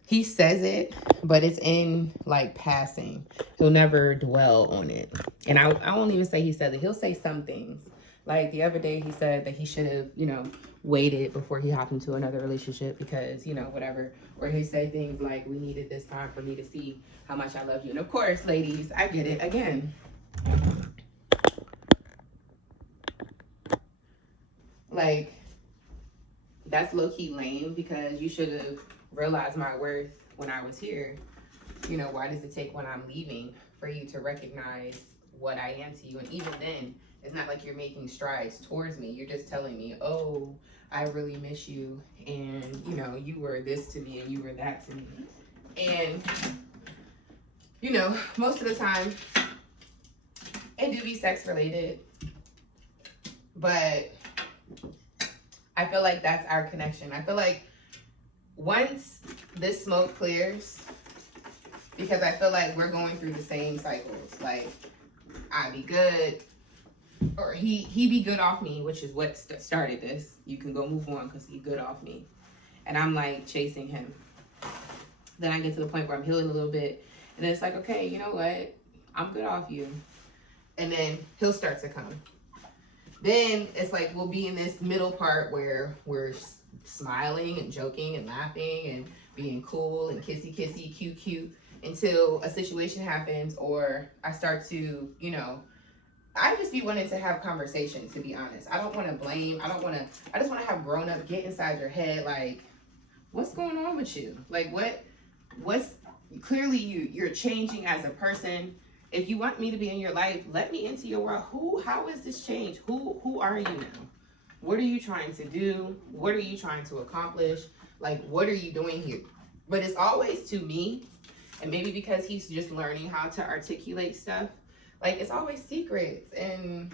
He says it, but it's in, like, passing. He'll never dwell on it. And I won't even say he said it. He'll say some things. Like, the other day, he said that he should have, you know, waited before he hopped into another relationship because, you know, whatever. Or he said things like, we needed this time for me to see how much I love you. And, of course, ladies, I get it. Again, like, that's low-key lame, because you should have realized my worth when I was here. You know, why does it take when I'm leaving for you to recognize what I am to you? And even then, it's not like you're making strides towards me. You're just telling me, oh, I really miss you, and, you know, you were this to me and you were that to me. And, you know, most of the time, it do be sex related, but I feel like that's our connection. I feel like once this smoke clears, because I feel like we're going through the same cycles. Like, I be good, or he be good off me, which is what started this. You can go move on because he good off me. And I'm like chasing him. Then I get to the point where I'm healing a little bit. And then it's like, okay, you know what? I'm good off you. And then he'll start to come. Then it's like we'll be in this middle part where we're smiling and joking and laughing and being cool and kissy, cute, until a situation happens, or I start to, you know, I just be wanting to have conversations, to be honest. I don't want to blame. I just want to have grown up get inside your head, like, what's going on with you? Like, what's, clearly you're changing as a person. If you want me to be in your life, let me into your world. How is this change? Who are you now? What are you trying to do? What are you trying to accomplish? Like, what are you doing here? But it's always to me, and maybe because he's just learning how to articulate stuff, like, it's always secrets. And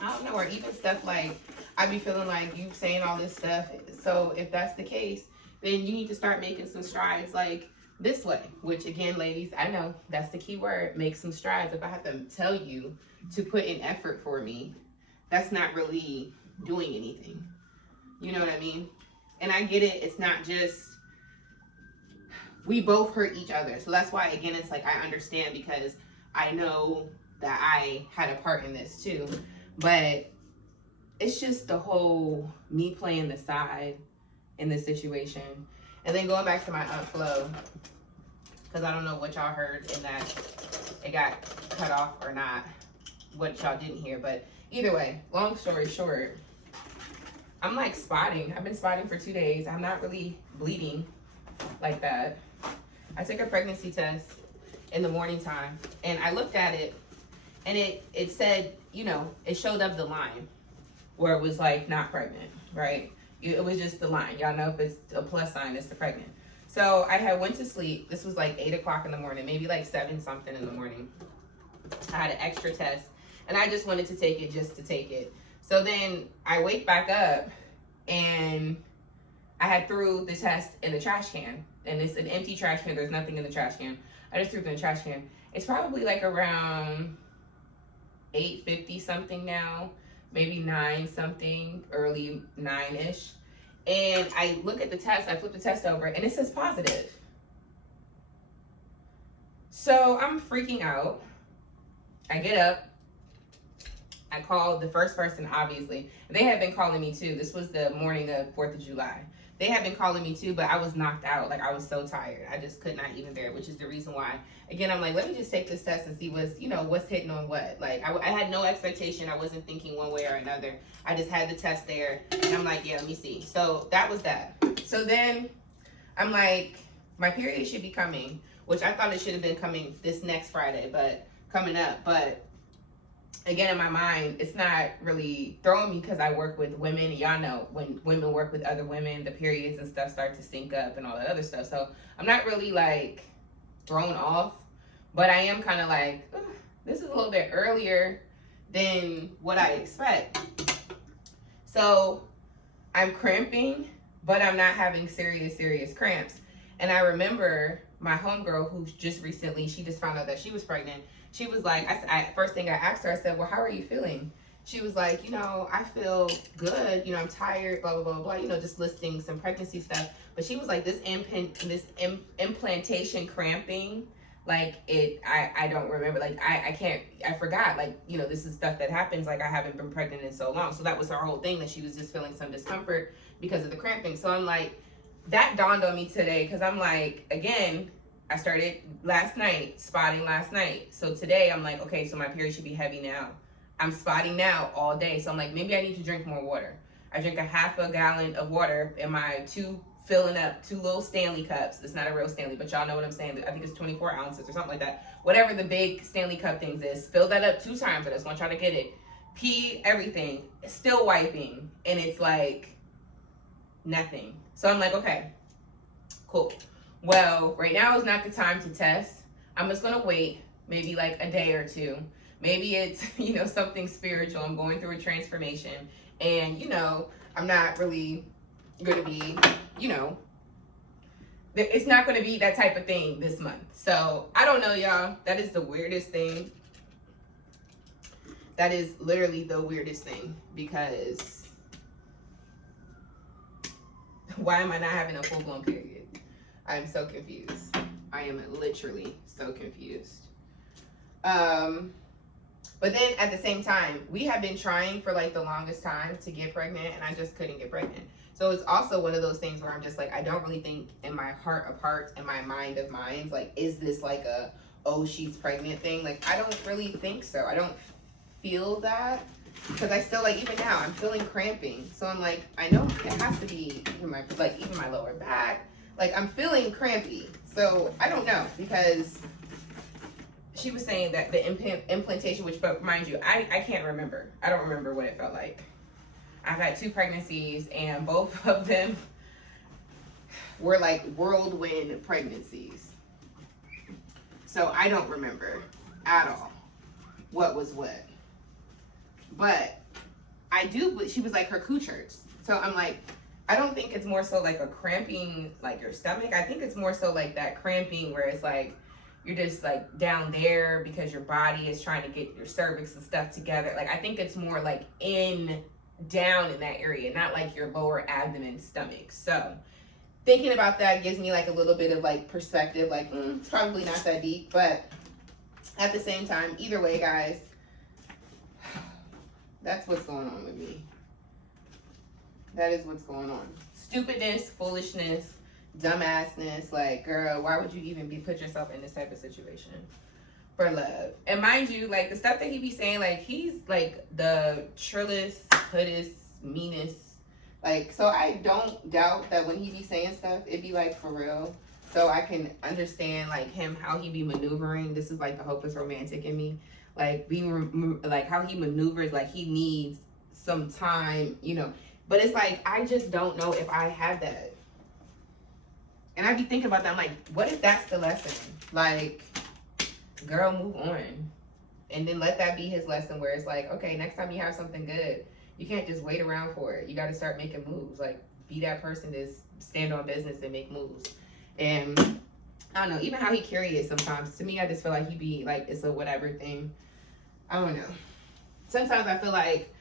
I don't know, or even stuff like, I be feeling like you saying all this stuff. So if that's the case, then you need to start making some strides, like, this way. Which, again, ladies, I know that's the key word, make some strides. If I have to tell you to put in effort for me, that's not really doing anything. You know what I mean? And I get it. It's not just, we both hurt each other. So that's why, again, it's like, I understand, because I know that I had a part in this too. But it's just the whole me playing the side in this situation. And then going back to my Aunt Flo, because I don't know what y'all heard in that it got cut off or not, what y'all didn't hear. But either way, long story short, I'm like spotting. I've been spotting for 2 days. I'm not really bleeding like that. I took a pregnancy test in the morning time, and I looked at it, and it said, you know, it showed up the line where it was like not pregnant, right? It was just the line. Y'all know if it's a plus sign, it's the pregnant. So I had went to sleep. This was like 8 o'clock in the morning, maybe like 7 something in the morning. I had an extra test, and I just wanted to take it just to take it. So then I wake back up, and I had threw the test in the trash can, and it's an empty trash can. There's nothing in the trash can. I just threw it in the trash can. It's probably like around 8:50 something now, maybe 9 something, early 9-ish. And I look at the test, I flip the test over, and it says positive. So I'm freaking out. I get up. I called the first person, obviously. They had been calling me too. This was the morning of 4th of July. They had been calling me too, but I was knocked out. Like, I was so tired. I just could not even bear it, which is the reason why. Again, I'm like, let me just take this test and see what's, you know, what's hitting on what. Like, I had no expectation. I wasn't thinking one way or another. I just had the test there. And I'm like, yeah, let me see. So that was that. So then I'm like, my period should be coming, which I thought it should have been coming this next Friday, but coming up. But again, in my mind, it's not really throwing me because I work with women. Y'all know when women work with other women, the periods and stuff start to sync up and all that other stuff. So I'm not really like thrown off, but I am kind of like, this is a little bit earlier than what I expect. So I'm cramping, but I'm not having serious cramps. And I remember my homegirl who just recently, she just found out that she was pregnant. She was like, first thing I asked her, I said, well, how are you feeling? She was like, you know, I feel good. You know, I'm tired, blah, blah, blah, blah, you know, just listing some pregnancy stuff. But she was like, this implantation cramping, like I don't remember. Like, I forgot. Like, you know, this is stuff that happens. Like, I haven't been pregnant in so long. So that was her whole thing, that she was just feeling some discomfort because of the cramping. So I'm like, that dawned on me today because I'm like, again, I started last night, spotting last night. So today I'm like, okay, so my period should be heavy now. I'm spotting now all day. So I'm like, maybe I need to drink more water. I drink a half a gallon of water in my filling up two little Stanley cups. It's not a real Stanley, but y'all know what I'm saying. I think it's 24 ounces or something like that. Whatever the big Stanley cup things is. Fill that up 2 times. I just want y'all to get it. Pee, everything. Still wiping. And it's like nothing. So I'm like, okay, cool. Well, right now is not the time to test. I'm just going to wait maybe like a day or two. Maybe it's, you know, something spiritual. I'm going through a transformation and, you know, I'm not really going to be, you know, it's not going to be that type of thing this month. So I don't know, y'all. That is the weirdest thing. That is literally the weirdest thing because why am I not having a full-blown period? I'm so confused. I am literally so confused. But then at the same time, we have been trying for like the longest time to get pregnant and I just couldn't get pregnant. So it's also one of those things where I'm just like, I don't really think in my heart of hearts and my mind of minds, like, is this like a, oh, she's pregnant thing? Like, I don't really think so. I don't feel that because I still, like, even now I'm feeling cramping. So I'm like, I know it has to be even my lower back. Like, I'm feeling crampy. So I don't know because she was saying that the implantation, which, but mind you, I can't remember. I don't remember what it felt like. I've had 2 pregnancies and both of them were like whirlwind pregnancies. So I don't remember at all what was what. But I do, but she was like, her cooch hurts. So I'm like, I don't think it's more so like a cramping, like your stomach. I think it's more so like that cramping where it's like, you're just like down there because your body is trying to get your cervix and stuff together. Like, I think it's more like down in that area, not like your lower abdomen, stomach. So thinking about that gives me like a little bit of like perspective, like it's probably not that deep, but at the same time, either way, guys, that's what's going on with me. That is what's going on. Stupidness, foolishness, dumbassness. Like, girl, why would you even put yourself in this type of situation for love? And mind you, like, the stuff that he be saying, like, he's like the trillest, hoodest, meanest. Like, so I don't doubt that when he be saying stuff, it be like for real. So I can understand like him, how he be maneuvering. This is like the hopeless romantic in me. Like, being like how he maneuvers, like he needs some time, you know. But it's like, I just don't know if I have that. And I be thinking about that. I'm like, what if that's the lesson? Like, girl, move on. And then let that be his lesson where it's like, okay, next time you have something good, you can't just wait around for it. You got to start making moves. Like, be that person to stand on business and make moves. And I don't know, even how he carry it sometimes. To me, I just feel like he be like, it's a whatever thing. I don't know. Sometimes I feel like,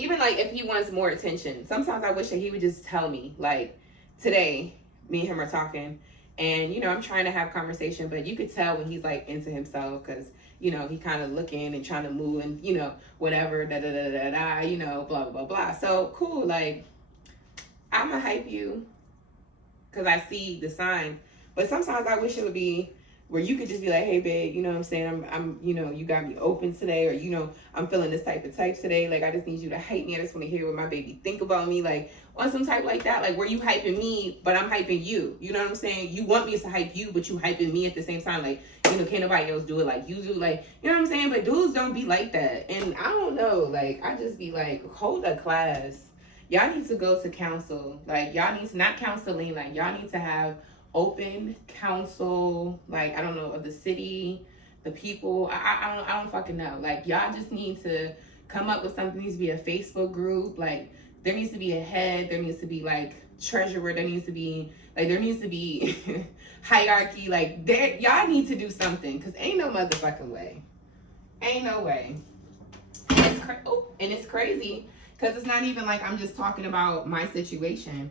even like if he wants more attention, sometimes I wish that he would just tell me. Like today, me and him are talking, and you know, I'm trying to have conversation, but you could tell when he's like into himself, because you know, he kind of looking and trying to move and you know, whatever, da da da da da, you know, blah blah blah blah. So cool, like I'ma hype you because I see the sign, but sometimes I wish it would be where you could just be like, hey babe, you know what I'm saying? I'm you know, you got me open today, or you know, I'm feeling this type of types today. Like I just need you to hype me. I just want to hear what my baby think about me. Like on some type like that, like where you hyping me, but I'm hyping you. You know what I'm saying? You want me to hype you, but you hyping me at the same time. Like, you know, can't nobody else do it like you do. Like, you know what I'm saying? But dudes don't be like that. And I don't know, like, I just be like, hold a class. Y'all need to go to counsel. Like, y'all need to, not counseling, like, y'all need to have open council, like, I don't know, of the city, the people. I don't fucking know. Like, y'all just need to come up with something. There needs to be a Facebook group. Like, there needs to be a head. There needs to be, like, treasurer. There needs to be, like, there needs to be hierarchy. Like, there, y'all need to do something, because ain't no motherfucking way. Ain't no way. And it's crazy, because it's not even like I'm just talking about my situation.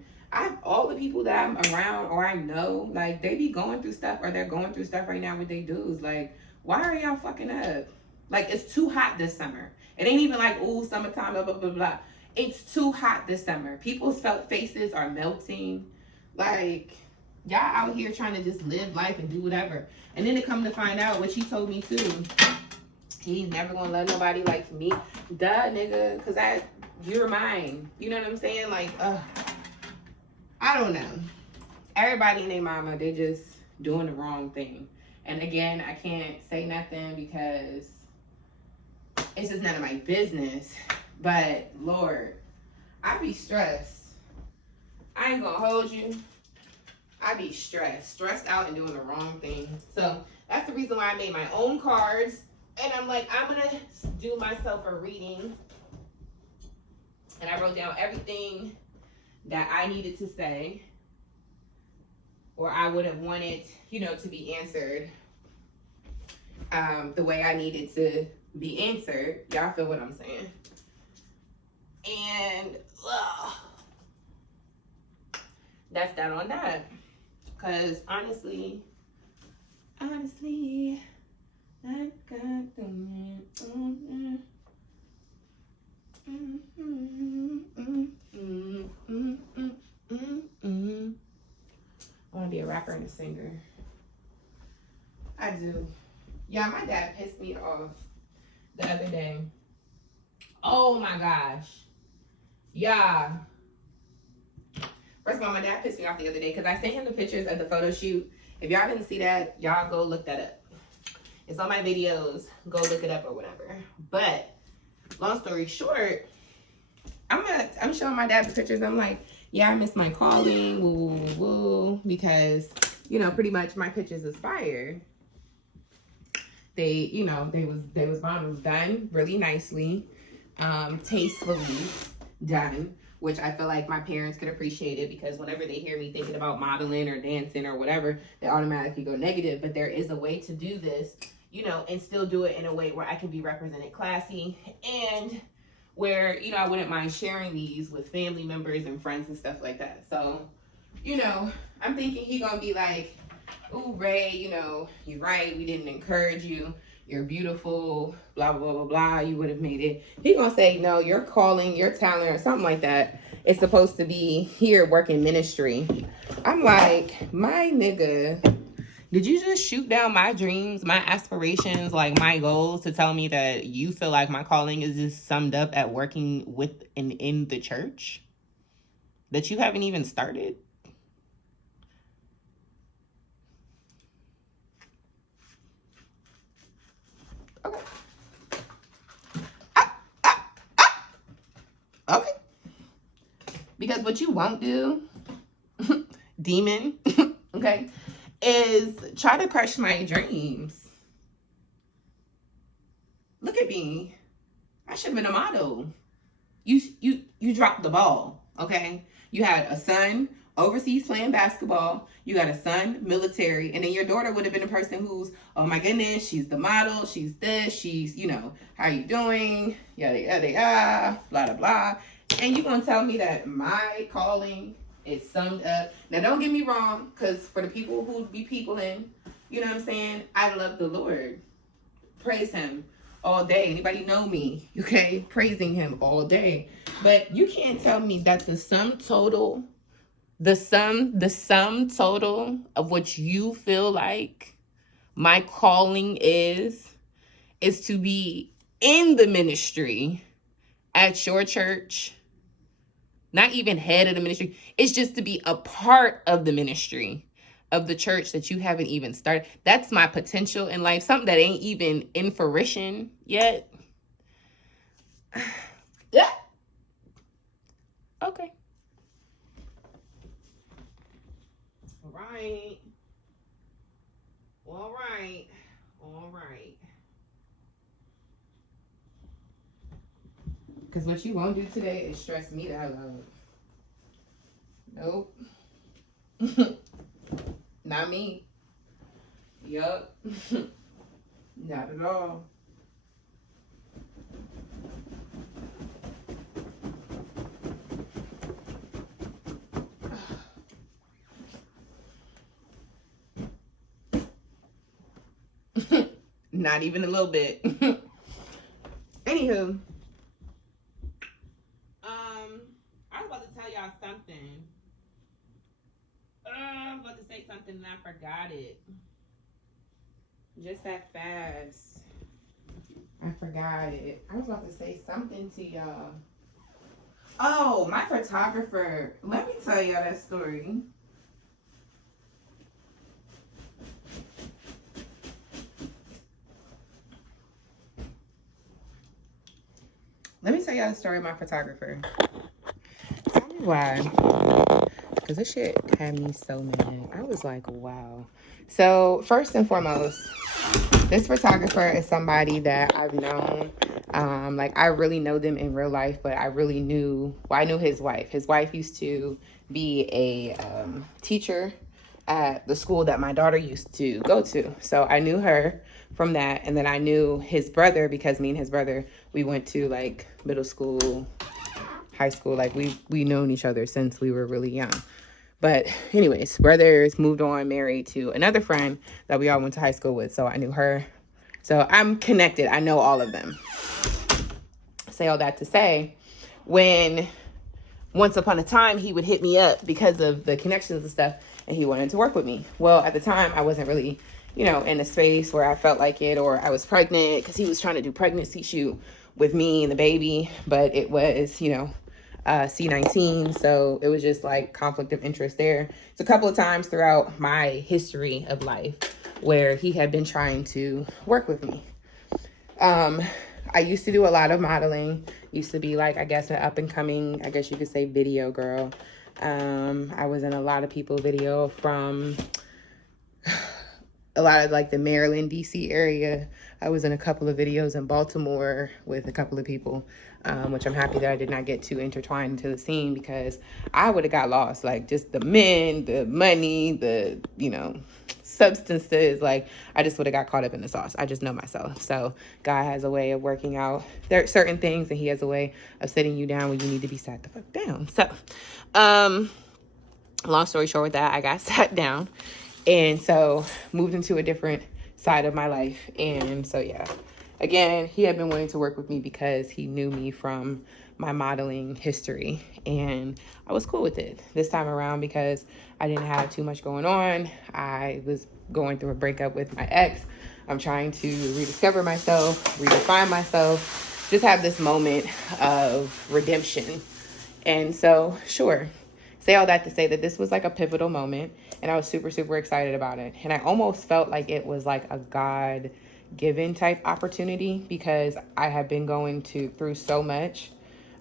All the people that I'm around or I know, like, they be going through stuff, or they're going through stuff right now with their dudes. Like, why are y'all fucking up? Like, it's too hot this summer. It ain't even like, ooh, summertime, blah, blah, blah, blah. It's too hot this summer. People's faces are melting. Like, y'all out here trying to just live life and do whatever. And then to come to find out, what she told me too, he's never gonna love nobody like me. Duh, nigga, because you're mine. You know what I'm saying? Like, I don't know. Everybody and their mama, they just doing the wrong thing. And again, I can't say nothing because it's just none of my business. But Lord, I be stressed. I ain't gonna hold you. I be stressed out and doing the wrong thing. So that's the reason why I made my own cards. And I'm like, I'm gonna do myself a reading. And I wrote down everything that I needed to say, or I would have wanted, you know, to be answered the way I needed to be answered. Y'all feel what I'm saying? And that's that on that. Because honestly, I got the I want to be a rapper and a singer. I do. Yeah, my dad pissed me off the other day. Oh my gosh. Yeah. First of all, my dad pissed me off the other day because I sent him the pictures of the photo shoot. If y'all didn't see that, y'all go look that up. It's on my videos. Go look it up or whatever. But long story short, I'm showing my dad the pictures. I'm like, yeah, I miss my calling, woo, woo, woo, woo, because, you know, pretty much my pictures expired. They, you know, they was bomb. It was done really nicely, tastefully done, which I feel like my parents could appreciate it, because whenever they hear me thinking about modeling or dancing or whatever, they automatically go negative. But there is a way to do this, you know, and still do it in a way where I can be represented classy, and where, you know, I wouldn't mind sharing these with family members and friends and stuff like that. So, you know, I'm thinking he gonna be like, ooh, Ray, you know, you're right, we didn't encourage you, you're beautiful, blah, blah, blah, blah, you would have made it. He gonna say, no, your calling, your talent, or something like that, it's supposed to be here working ministry. I'm like, my nigga, did you just shoot down my dreams, my aspirations, like my goals, to tell me that you feel like my calling is just summed up at working with and in the church that you haven't even started? Okay. Okay. Because what you won't do, demon, okay, is try to crush my dreams. Look at me. I should have been a model. You dropped the ball, okay? You had a son, overseas playing basketball. You got a son, military, and then your daughter would have been a person who's, oh my goodness, she's the model, she's this, she's, you know, how you doing, yada yada yada, blah blah blah. And you gonna tell me that my calling is summed up? Now don't get me wrong, because for the people who be peopling, you know what I'm saying, I love the Lord. Praise him all day. Anybody know me? Okay, praising him all day. But you can't tell me that the sum total of what you feel like my calling is to be in the ministry at your church. Not even head of the ministry. It's just to be a part of the ministry of the church that you haven't even started. That's my potential in life. Something that ain't even in fruition yet. Yeah. Okay. All right. All right. All right. Because what you won't do today is stress me the hell out. Nope. Not me. Yup. Not at all. Not even a little bit. Anywho. I was about to tell y'all something. I was about to say something and I forgot it. Just that fast. I forgot it. I was about to say something to y'all. Oh, my photographer. Let me tell y'all that story. Let me tell y'all the story of my photographer. Tell me why. Because this shit had me so mad. I was like, wow. So, first and foremost, this photographer is somebody that I've known. Like, I really know them in real life, but I really knew, well, I knew his wife. His wife used to be a teacher at the school that my daughter used to go to. So, I knew her from that. And then I knew his brother because me and his brother, we went to, like, middle school, high school. Like, we known each other since we were really young. But anyways, brothers moved on, married to another friend that we all went to high school with. So I knew her. So I'm connected. I know all of them. Say all that to say, when once upon a time he would hit me up because of the connections and stuff, and he wanted to work with me. Well, at the time I wasn't really, you know, in a space where I felt like it, or I was pregnant because he was trying to do pregnancy shoot with me and the baby, but it was, you know, C19, so it was just like conflict of interest there. It's a couple of times throughout my history of life where he had been trying to work with me. I used to do a lot of modeling, used to be like, I guess, an up and coming, I guess you could say, video girl. I was in a lot of people video from a lot of like the Maryland, DC area. I was in a couple of videos in Baltimore with a couple of people, which I'm happy that I did not get too intertwined into the scene because I would have got lost. Like just the men, the money, the, you know, substances. Like I just would have got caught up in the sauce. I just know myself. So God has a way of working out there are certain things, and he has a way of sitting you down when you need to be sat the fuck down. So, long story short with that, I got sat down. And so moved into a different side of my life. And so, yeah, again, he had been wanting to work with me because he knew me from my modeling history. And I was cool with it this time around because I didn't have too much going on. I was going through a breakup with my ex. I'm trying to rediscover myself, redefine myself, just have this moment of redemption. And so, sure. Say all that to say that this was like a pivotal moment, and I was super, super excited about it. And I almost felt like it was like a God-given type opportunity because I had been going through so much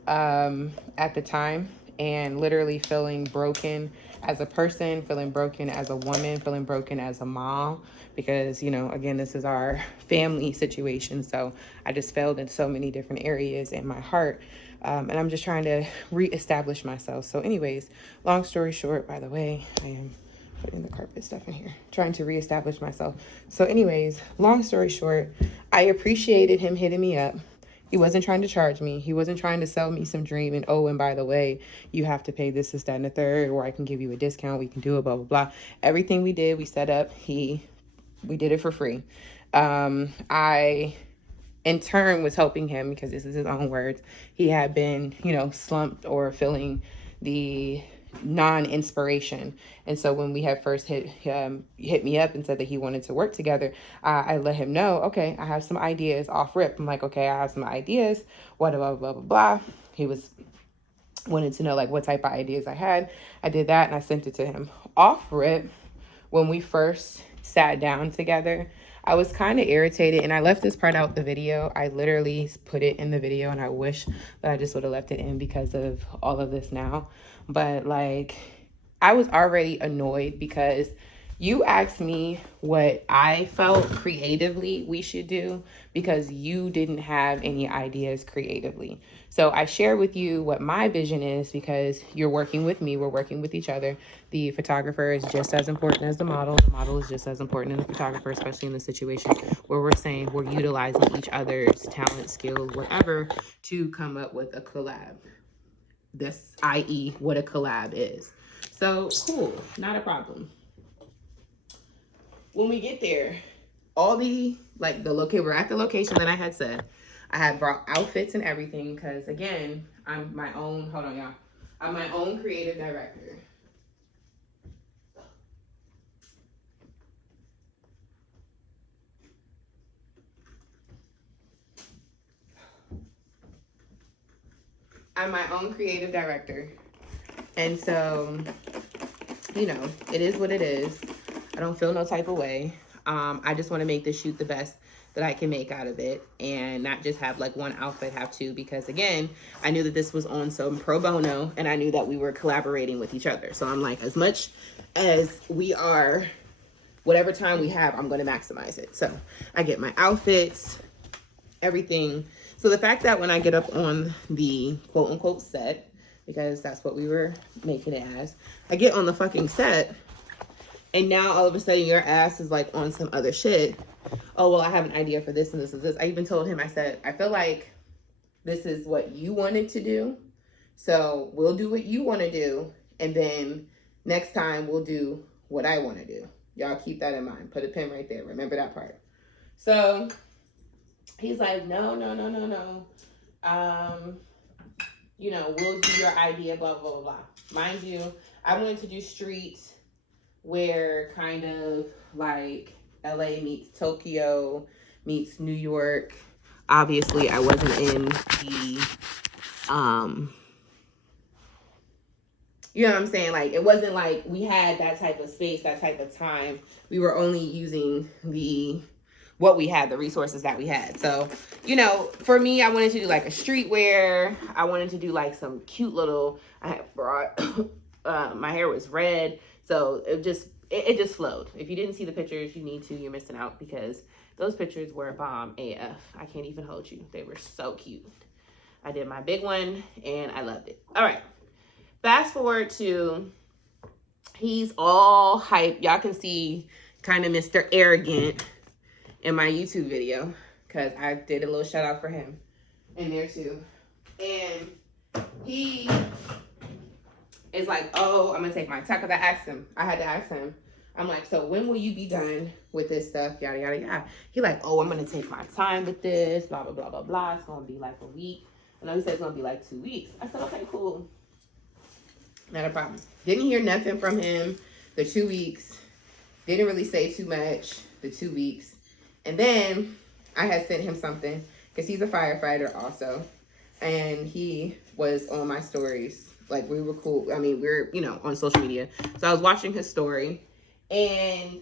at the time, and literally feeling broken as a person, feeling broken as a woman, feeling broken as a mom, because, you know, again, this is our family situation. So I just failed in so many different areas in my heart. And I'm just trying to reestablish myself. So anyways, long story short, by the way, I am putting the carpet stuff in here, trying to reestablish myself. So anyways, long story short, I appreciated him hitting me up. He wasn't trying to charge me. He wasn't trying to sell me some dream. And oh, and by the way, you have to pay this, that, and the third, or I can give you a discount. We can do it, blah, blah, blah. Everything we did, we set up. We did it for free. I, in turn, was helping him because this is his own words. He had been, slumped or feeling the non-inspiration. And so when we had first hit me up and said that he wanted to work together, I let him know, okay, I have some ideas off rip. I'm like, okay, I have some ideas, blah, blah, blah, blah, blah. He wanted to know like what type of ideas I had. I did that and I sent it to him. Off rip, when we first sat down together, I was kind of irritated, and I left this part out the video. I literally put it in the video, and I wish that I just would have left it in because of all of this now. But like, I was already annoyed because you asked me what I felt creatively we should do because you didn't have any ideas creatively. So I share with you what my vision is because you're working with me. We're working with each other. The photographer is just as important as the model. The model is just as important as the photographer, especially in the situation where we're saying we're utilizing each other's talent, skills, whatever, to come up with a collab. This, i.e., what a collab is. So cool, not a problem. When we get there, we're at the location that I had said. I had brought outfits and everything because, again, I'm my own creative director. I'm my own creative director. And so, it is what it is. I don't feel no type of way. I just want to make this shoot the best that I can make out of it and not just have like one outfit, have two, because again, I knew that this was on some pro bono and I knew that we were collaborating with each other. So I'm like, as much as we are, whatever time we have, I'm going to maximize it. So I get my outfits, everything. So the fact that when I get up on the quote unquote set, because that's what we were making it as, I get on the fucking set and now all of a sudden your ass is like on some other shit. Oh, well, I have an idea for this and this and this. I even told him, I said, I feel like this is what you wanted to do. So we'll do what you want to do. And then next time we'll do what I want to do. Y'all keep that in mind. Put a pin right there. Remember that part. So he's like, no. We'll do your idea, blah, blah, blah, blah. Mind you, I wanted to do streets where kind of like LA meets Tokyo meets New York. Obviously, I wasn't in the, you know what I'm saying? Like, it wasn't like we had that type of space, that type of time. We were only using what we had, the resources that we had. So, for me, I wanted to do like a streetwear. I wanted to do like some cute little, I had brought, my hair was red. So it just flowed. If you didn't see the pictures, you need to. You're missing out because those pictures were bomb AF. I can't even hold you. They were so cute. I did my big one and I loved it. All right. Fast forward to, he's all hype. Y'all can see kind of Mr. Arrogant in my YouTube video because I did a little shout out for him in there too. And he is like, oh, I'm gonna take my time. Because I had to ask him. I'm like, so when will you be done with this stuff? Yada, yada, yada. He like, oh, I'm gonna take my time with this, blah, blah, blah, blah, blah. It's gonna be like a week. I know he said it's gonna be like 2 weeks. I said, okay, cool. Not a problem. Didn't hear nothing from him the 2 weeks. Didn't really say too much the 2 weeks. And then I had sent him something because he's a firefighter also. And he was on my stories. Like, we were cool. I mean, we're, on social media. So I was watching his story. And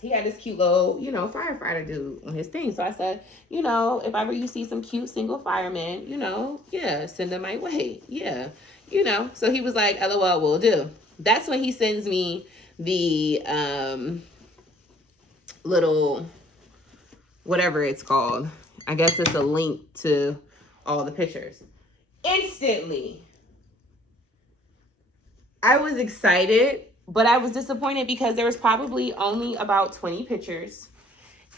he had this cute little, firefighter dude on his thing. So I said, if ever you see some cute single firemen, yeah, send them my way. Yeah, So he was like, LOL, will do. That's when he sends me the little, whatever it's called. I guess it's a link to all the pictures. instantly, I was excited, but I was disappointed because there was probably only about 20 pictures.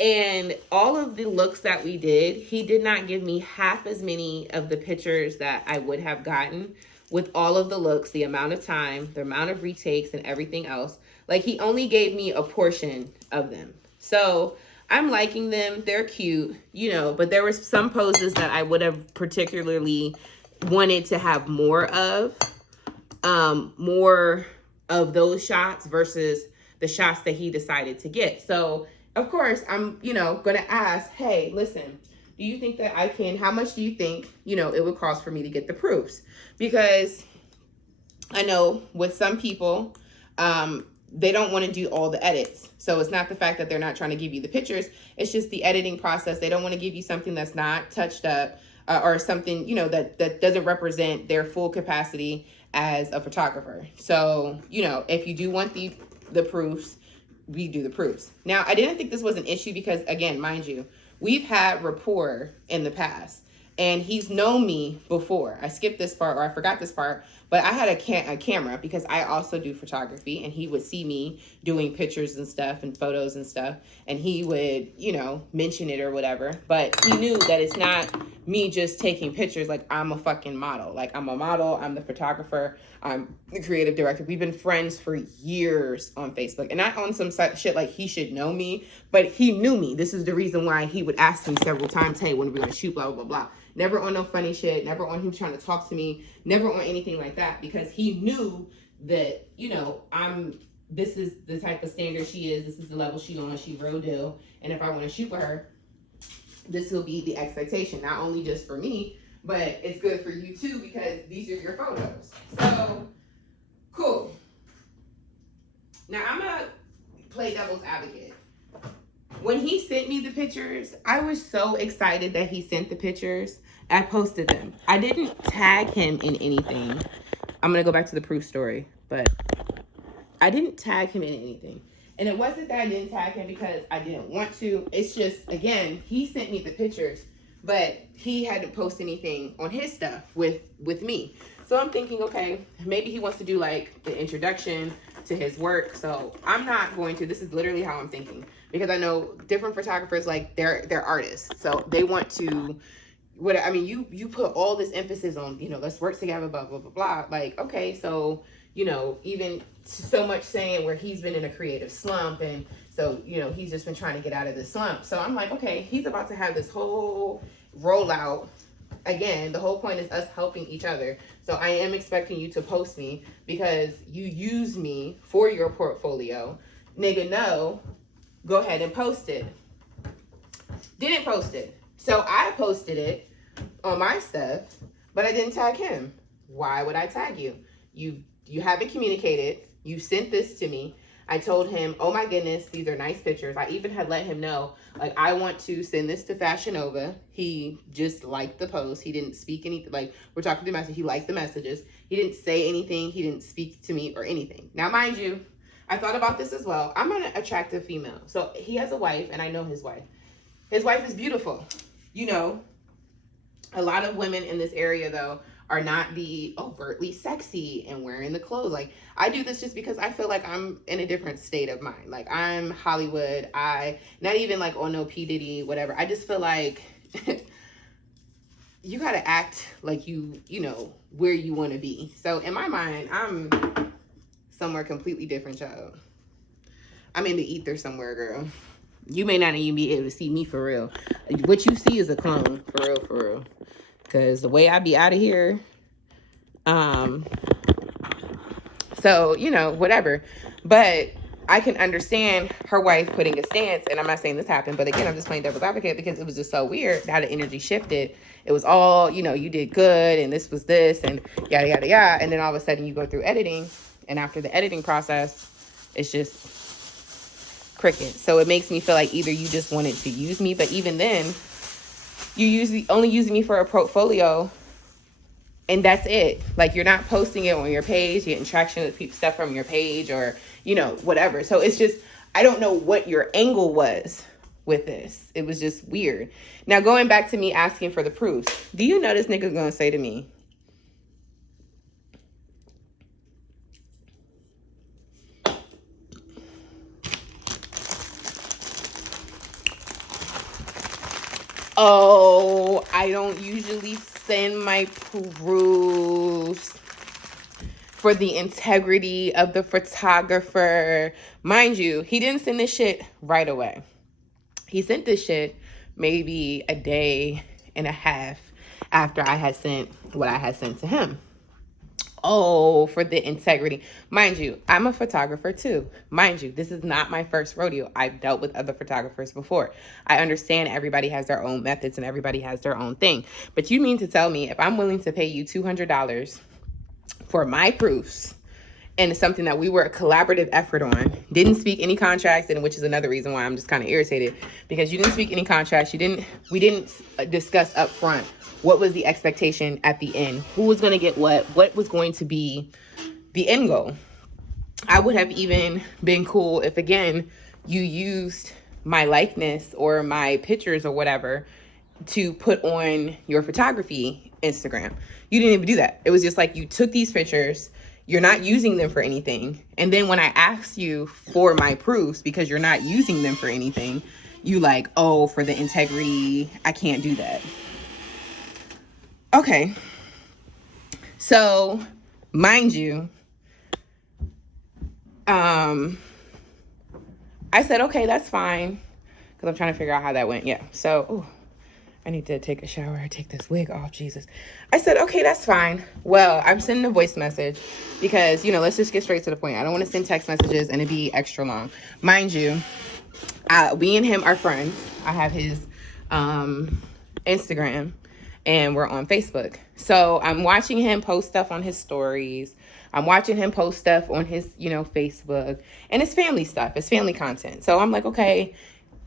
And all of the looks that we did, he did not give me half as many of the pictures that I would have gotten with all of the looks, the amount of time, the amount of retakes, and everything else. Like, he only gave me a portion of them. So I'm liking them. They're cute, you know, but there were some poses that I would have particularly wanted to have more of those shots versus the shots that he decided to get. So of course, I'm, going to ask, hey, listen, do you think that I can, how much do you think, it would cost for me to get the proofs? Because I know with some people, they don't want to do all the edits. So it's not the fact that they're not trying to give you the pictures. It's just the editing process. They don't want to give you something that's not touched up or something, that doesn't represent their full capacity as a photographer. So, if you do want the proofs, we do the proofs. Now, I didn't think this was an issue because, again, mind you, we've had rapport in the past, and he's known me before. I skipped this part, or I forgot this part, but I had a camera because I also do photography, and he would see me doing pictures and stuff and photos and stuff, and he would, mention it or whatever. But he knew that it's not me just taking pictures. Like, I'm a fucking model. Like, I'm a model. I'm the photographer. I'm the creative director. We've been friends for years on Facebook. And not on some shit like he should know me, but he knew me. This is the reason why he would ask me several times, hey, when are we going to shoot, blah, blah, blah, blah. Never on no funny shit. Never on him trying to talk to me. Never on anything like that. Because he knew that, this is the type of standard she is. This is the level she on. She real deal. And if I want to shoot with her, this will be the expectation. Not only just for me, but it's good for you too, because these are your photos. So, cool. Now, I'm going to play devil's advocate. When he sent me the pictures, I was so excited that he sent the pictures. I posted them. I didn't tag him in anything. I'm going to go back to the proof story, but I didn't tag him in anything. And it wasn't that I didn't tag him because I didn't want to. It's just, again, he sent me the pictures, but he hadn't posted anything on his stuff with me. So I'm thinking, okay, maybe he wants to do like the introduction to his work. So I'm not going to. This is literally how I'm thinking, because I know different photographers, like they're artists. So they want to, you put all this emphasis on, let's work together, blah, blah, blah, blah. Like, okay, so, even so much saying where he's been in a creative slump, and so, he's just been trying to get out of this slump. So I'm like, okay, he's about to have this whole rollout. Again, the whole point is us helping each other. So I am expecting you to post me because you used me for your portfolio. Nigga, no, go ahead and post it. Didn't post it. So I posted it on my stuff, but I didn't tag him. Why would I tag you? You haven't communicated. You sent this to me. I told him, oh my goodness, these are nice pictures. I even had let him know, like, I want to send this to Fashion Nova. He just liked the post. He didn't speak anything. Like, we're talking to the message. He liked the messages. He didn't say anything. He didn't speak to me or anything. Now, mind you, I thought about this as well. I'm an attractive female. So he has a wife, and I know his wife. His wife is beautiful. A lot of women in this area, though, are not the overtly sexy and wearing the clothes. Like, I do this just because I feel like I'm in a different state of mind. Like, I'm Hollywood. Not even like, oh no, P. Diddy, whatever. I just feel like you got to act like you know, where you want to be. So in my mind, I'm somewhere completely different, child. I'm in the ether somewhere, girl. You may not even be able to see me for real. What you see is a clone, for real, for real. Because the way I be out of here, so, whatever. But I can understand her wife putting a stance, and I'm not saying this happened, but again, I'm just playing devil's advocate because it was just so weird how the energy shifted. It was all, you did good, and this was this, and yada, yada, yada. And then all of a sudden you go through editing, and after the editing process, it's just cricket. So it makes me feel like either you just wanted to use me, but even then, you only using me for a portfolio, and that's it. Like, you're not posting it on your page, getting traction with stuff from your page, or whatever. So it's just, I don't know what your angle was with this. It was just weird. Now, going back to me asking for the proofs, do you know this nigga's gonna say to me, Oh, I don't usually send my proofs for the integrity of the photographer. Mind you, he didn't send this shit right away. He sent this shit maybe a day and a half after I had sent what I had sent to him. Oh, for the integrity. Mind you, I'm a photographer too. Mind you, this is not my first rodeo. I've dealt with other photographers before. I understand everybody has their own methods and everybody has their own thing. But you mean to tell me if I'm willing to pay you $200 for my proofs, and it's something that we were a collaborative effort on, didn't speak any contracts, and which is another reason why I'm just kind of irritated, because you didn't speak any contracts. We didn't discuss up front what was the expectation at the end, who was going to get what was going to be the end goal. I would have even been cool if, again, you used my likeness or my pictures or whatever to put on your photography Instagram. You didn't even do that. It was just like you took these pictures, you're not using them for anything. And then when I asked you for my proofs, because you're not using them for anything, you like, oh, for the integrity, I can't do that. Okay. So, mind you, I said, okay, that's fine. Because I'm trying to figure out how that went. Yeah. So, ooh, I need to take a shower. Take this wig off. Jesus. I said, okay, that's fine. Well, I'm sending a voice message because, let's just get straight to the point. I don't want to send text messages and it be extra long. Mind you, we and him are friends. I have his Instagram and we're on Facebook. So I'm watching him post stuff on his stories. I'm watching him post stuff on his, Facebook, and it's family stuff. It's family content. So I'm like, okay,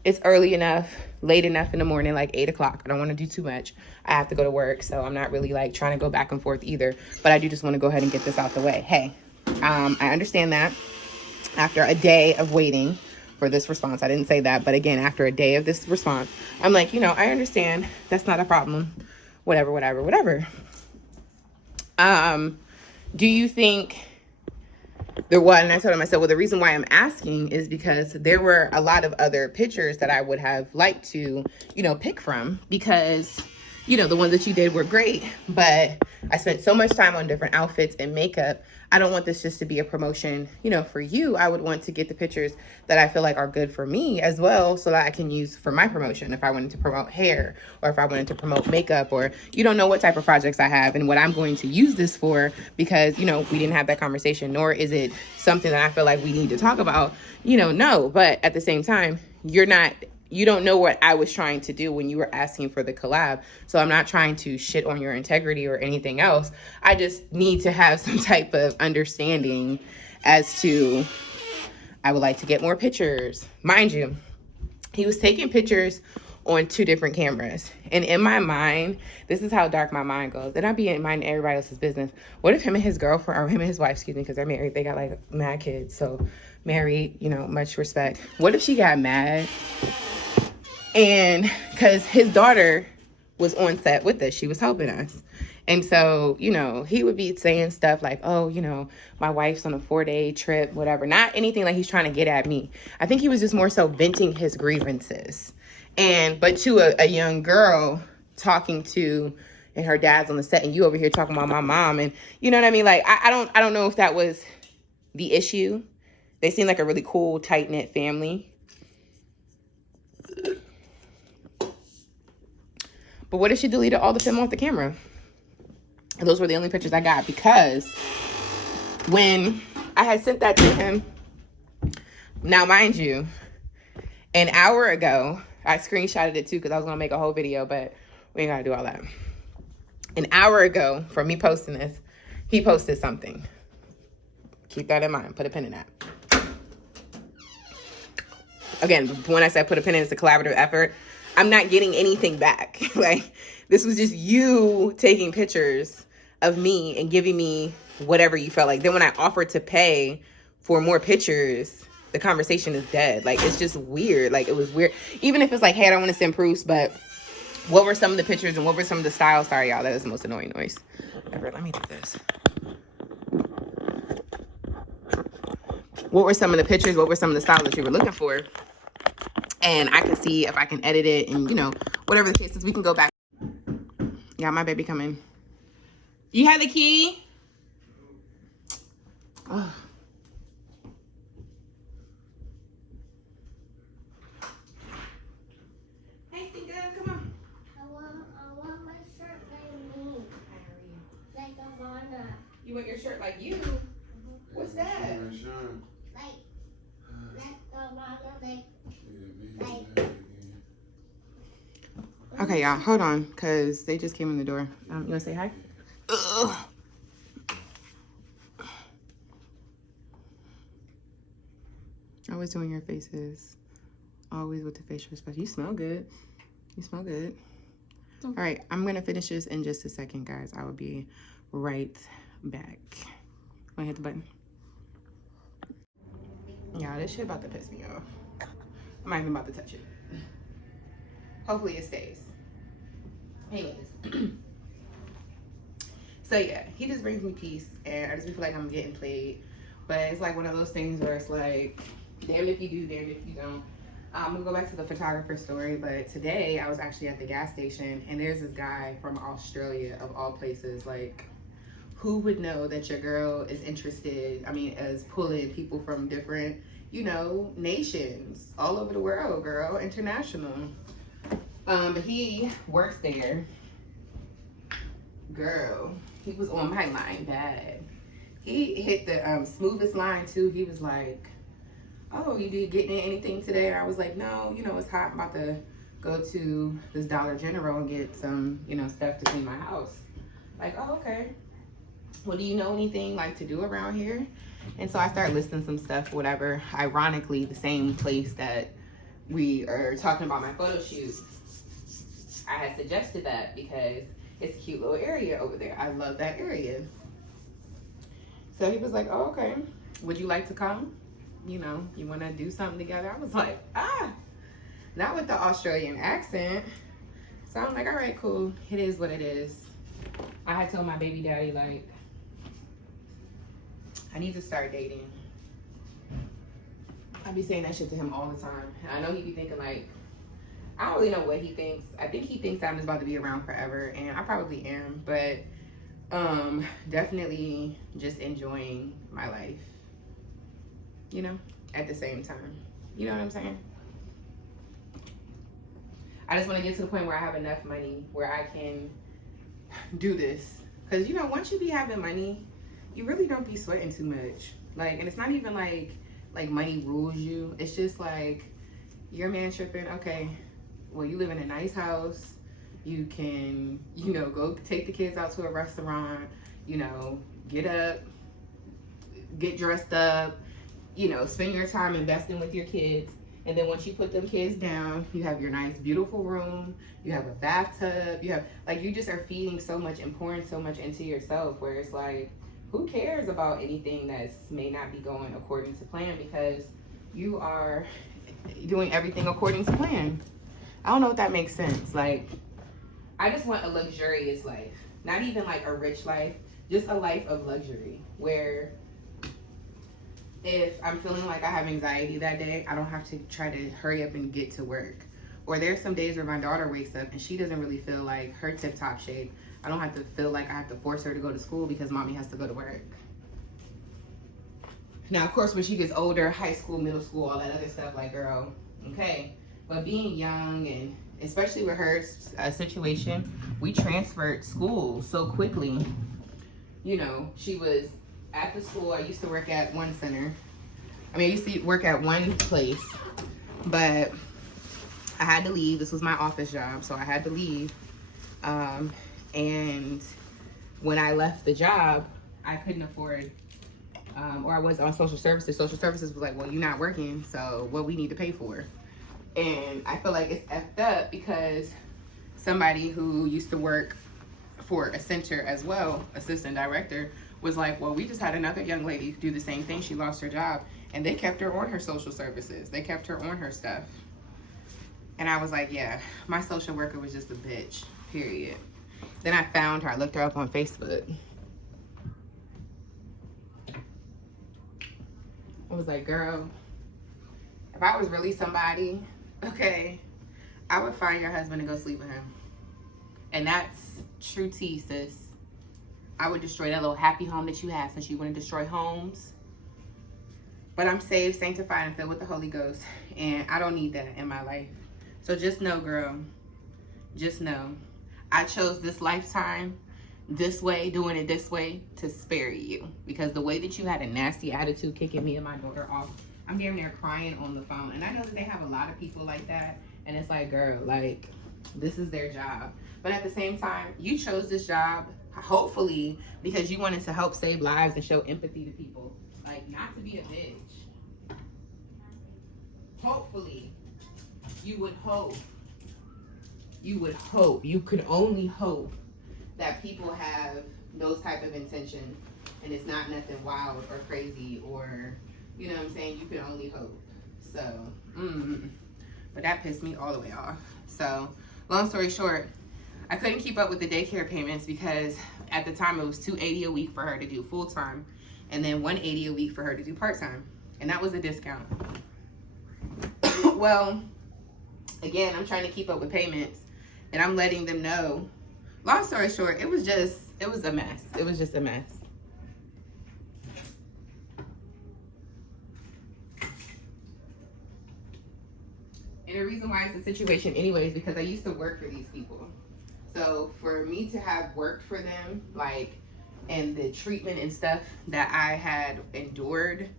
it's early enough, late enough in the morning, like 8 o'clock. I don't want to do too much. I have to go to work. So I'm not really like trying to go back and forth either, but I do just want to go ahead and get this out the way. Hey, I understand that after a day of waiting for this response, I didn't say that, but again, after a day of this response, I'm like, I understand. That's not a problem. Whatever. Do you think there was? And I told him, I said, well, the reason why I'm asking is because there were a lot of other pictures that I would have liked to, pick from, because, the ones that you did were great, but I spent so much time on different outfits and makeup. I don't want this just to be a promotion, for you. I would want to get the pictures that I feel like are good for me as well, so that I can use for my promotion. If I wanted to promote hair, or if I wanted to promote makeup, or you don't know what type of projects I have and what I'm going to use this for, because, we didn't have that conversation, nor is it something that I feel like we need to talk about, no. But at the same time, you don't know what I was trying to do when you were asking for the collab. So I'm not trying to shit on your integrity or anything else. I just need to have some type of understanding as to, I would like to get more pictures. Mind you, he was taking pictures on 2 different cameras. And in my mind, this is how dark my mind goes. And I be in minding everybody else's business. What if him and his girlfriend, or him and his wife, because they're married, they got like mad kids. So married, much respect. What if she got mad? And because his daughter was on set with us, she was helping us. And so, he would be saying stuff like, oh, my wife's on a 4-day trip, whatever. Not anything like he's trying to get at me. I think he was just more so venting his grievances. But to a young girl talking to, and her dad's on the set, and you over here talking about my mom, and you know what I mean? Like, I don't know if that was the issue. They seem like a really cool, tight-knit family. But what if she deleted all the film off the camera? And those were the only pictures I got, because when I had sent that to him, now mind you, an hour ago, I screenshotted it too because I was going to make a whole video, but we ain't got to do all that. An hour ago from me posting this, he posted something. Keep that in mind. Put a pin in that. Again, when I said put a pin in, it's a collaborative effort. I'm not getting anything back. Like, this was just you taking pictures of me and giving me whatever you felt like. Then when I offered to pay for more pictures, the conversation is dead. Like, it's just weird. Like, it was weird. Even if it's like, hey, I don't want to send proofs, but what were some of the pictures and what were some of the styles? Sorry, y'all, that is the most annoying noise ever. Let me do this. What were some of the pictures? What were some of the styles that you were looking for? And I can see if I can edit it and, whatever the case is, we can go back. Yeah, my baby coming. You have the key? Oh. Hey, Stinker, come on. I want my shirt like me. Like Ivana. You want your shirt like you? What's that? Like Ivana, like. Okay, y'all, hold on, because they just came in the door. You want to say hi? Ugh. Always doing your faces. Always with the facial expression. You smell good. You smell good. All right, I'm going to finish this in just a second, guys. I will be right back. Want to hit the button? Yeah, this shit about to piss me off. I'm not even about to touch it. Hopefully it stays. Anyways. So yeah, he just brings me peace, and I just feel like I'm getting played. But it's like one of those things where it's like, damn if you do, damn if you don't. I'm gonna go back to the photographer story, but today I was actually at the gas station, and there's this guy from Australia, of all places. Like, who would know that your girl is interested, as pulling people from different, nations, all over the world, girl, international. He works there. Girl, he was on my line bad. He hit the smoothest line too. He was like, oh, you did getting anything today? And I was like, no, it's hot. I'm about to go to this Dollar General and get some, stuff to clean my house. Like, oh, okay. Well, do you know anything like to do around here? And so I started listing some stuff, whatever. Ironically, the same place that we are talking about my photo shoot. I had suggested that because it's a cute little area over there. I love that area. So he was like, oh, okay. Would you like to come? You want to do something together? I was like, not with the Australian accent. So I'm like, all right, cool. It is what it is. I had told my baby daddy, like, I need to start dating. I be saying that shit to him all the time. And I know he be thinking, like, I don't really know what he thinks. I think he thinks I'm just about to be around forever, and I probably am, but definitely just enjoying my life, at the same time. You know what I'm saying? I just want to get to the point where I have enough money where I can do this. Because, once you be having money, you really don't be sweating too much. Like, and it's not even like money rules you. It's just like, your man tripping, okay, well, you live in a nice house. You can, go take the kids out to a restaurant, get up, get dressed up, spend your time investing with your kids. And then once you put them kids down, you have your nice, beautiful room. You have a bathtub. You have, you just are feeding so much and pouring so much into yourself, where it's like, who cares about anything that may not be going according to plan, because you are doing everything according to plan. I don't know if that makes sense. Like, I just want a luxurious life. Not even like a rich life, just a life of luxury, where if I'm feeling like I have anxiety that day, I don't have to try to hurry up and get to work. Or there's some days where my daughter wakes up and she doesn't really feel like her tip-top shape. I don't have to feel like I have to force her to go to school because mommy has to go to work. Now, of course, when she gets older, high school, middle school, all that other stuff, like, girl, okay. But being young, and especially with her situation, we transferred schools so quickly. She was at the school. I used to work at one center. I used to work at one place, but I had to leave. This was my office job, so I had to leave. And when I left the job, I couldn't afford, or I was on social services. Social services was like, well, you're not working, so what we need to pay for? And I feel like it's effed up because somebody who used to work for a center as well, assistant director, was like, well, we just had another young lady do the same thing. She lost her job, and they kept her on her social services. They kept her on her stuff. And I was like, yeah, my social worker was just a bitch, period. Then I found her. I looked her up on Facebook. I was like, girl, if I was really somebody, okay, I would find your husband and go sleep with him. And that's true tea, sis. I would destroy that little happy home that you have, since you want to destroy homes. But I'm saved, sanctified, and filled with the Holy Ghost. And I don't need that in my life. So just know, girl, just know, I chose this lifetime this way, doing it this way, to spare you. Because the way that you had a nasty attitude kicking me and my daughter off, I'm damn near crying on the phone. And I know that they have a lot of people like that. And it's like, girl, like, this is their job. But at the same time, you chose this job, hopefully, because you wanted to help save lives and show empathy to people. Like, not to be a bitch. Hopefully, you would hope. You could only hope that people have those type of intentions, and it's not nothing wild or crazy, or, you know what I'm saying? You can only hope. So, but that pissed me all the way off. So, long story short, I couldn't keep up with the daycare payments because at the time it was $280 a week for her to do full time, and then $180 a week for her to do part time, and that was a discount. Well, again, I'm trying to keep up with payments, and I'm letting them know. Long story short, it was a mess. It was just a mess. And the reason why it's a situation anyway is because I used to work for these people. So for me to have worked for them, like, and the treatment and stuff that I had endured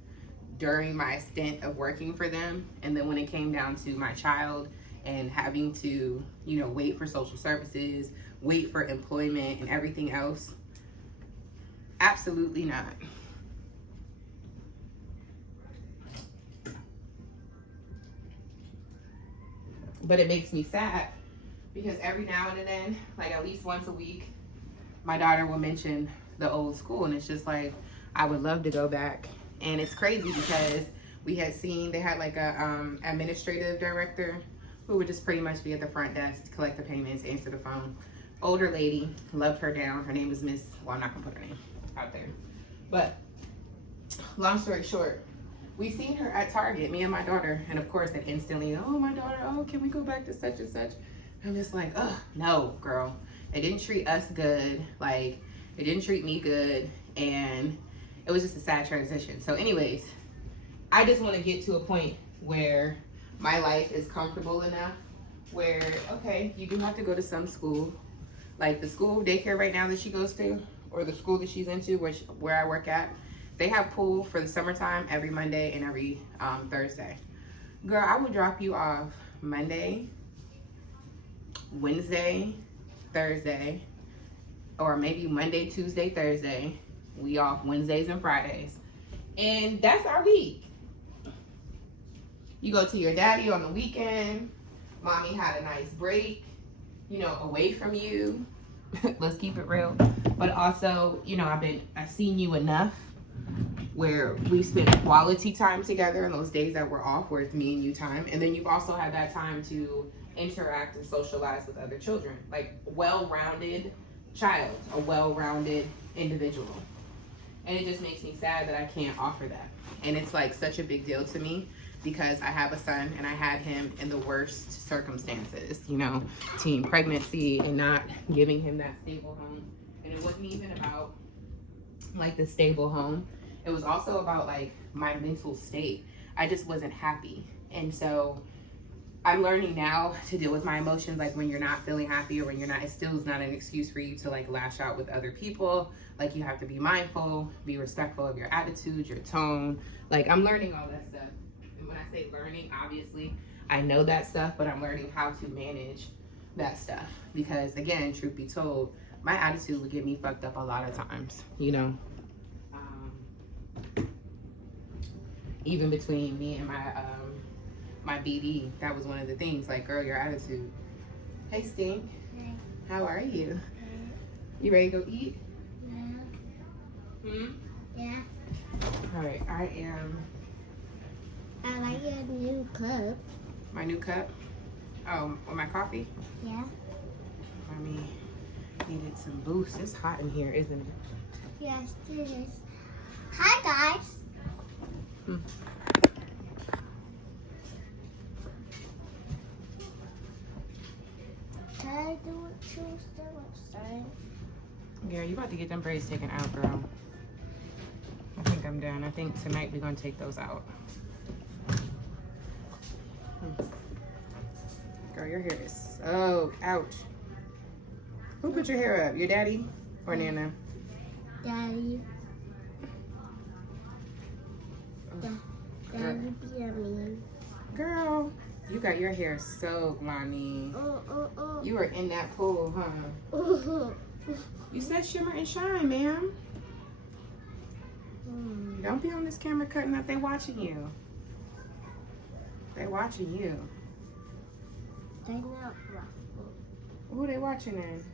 during my stint of working for them, and then when it came down to my child and having to, you know, wait for social services, wait for employment and everything else, absolutely not. But it makes me sad because every now and then, like at least once a week, my daughter will mention the old school, and it's just like, I would love to go back. And it's crazy because we had seen, they had like a administrative director who would just pretty much be at the front desk to collect the payments, answer the phone. Older lady, loved her down. Her name was Miss, well, I'm not gonna put her name out there. But long story short, we seen her at Target, me and my daughter, and of course, then instantly, oh, my daughter, oh, can we go back to such and such? I'm just like, oh, no, girl. It didn't treat us good. Like, it didn't treat me good, and it was just a sad transition. So anyways, I just want to get to a point where my life is comfortable enough where, okay, you do have to go to some school. Like the school daycare right now that she goes to, or the school that she's into, where I work at, they have pool for the summertime every Monday and every Thursday. Girl, I would drop you off Monday, Wednesday, Thursday, or maybe Monday, Tuesday, Thursday. We off Wednesdays and Fridays. And that's our week. You go to your daddy on the weekend. Mommy had a nice break, you know, away from you. Let's keep it real. But also, you know, I've seen you enough where we spend quality time together in those days that we're off, where it's me and you time. And then you've also had that time to interact and socialize with other children. Like, well-rounded child, a well-rounded individual. And it just makes me sad that I can't offer that. And it's like such a big deal to me because I have a son and I had him in the worst circumstances, you know, teen pregnancy, and not giving him that stable home. And it wasn't even about like the stable home. It was also about like my mental state. I just wasn't happy. And so I'm learning now to deal with my emotions, like when you're not feeling happy or when you're not, it still is not an excuse for you to like lash out with other people. Like you have to be mindful, be respectful of your attitude, your tone. Like I'm learning all that stuff. And when I say learning, obviously I know that stuff, but I'm learning how to manage that stuff. Because again, truth be told, my attitude would get me fucked up a lot of times, you know. Even between me and my BD, that was one of the things. Like, girl, your attitude. Hey, Stink. Hey. How are you? Hey. You ready to go eat? Yeah. Yeah. All right, I am. I like your new cup. My new cup? Oh, with my coffee? Yeah. Mommy needed some boost. It's hot in here, isn't it? Yes, it is. Hi, guys. shoes still outside? Yeah, you about to get them braids taken out, girl. I think I'm done. I think tonight we're gonna take those out. Girl, your hair is so ouch. Who put your hair up? Your daddy or Nana? Daddy. Daddy be a mean. Girl, you got your hair soaked, Lonnie. You were in that pool, huh? You said shimmer and shine, ma'am. Don't be on this camera cutting up. They watching you. They watching you. They not watching. Who they watching in?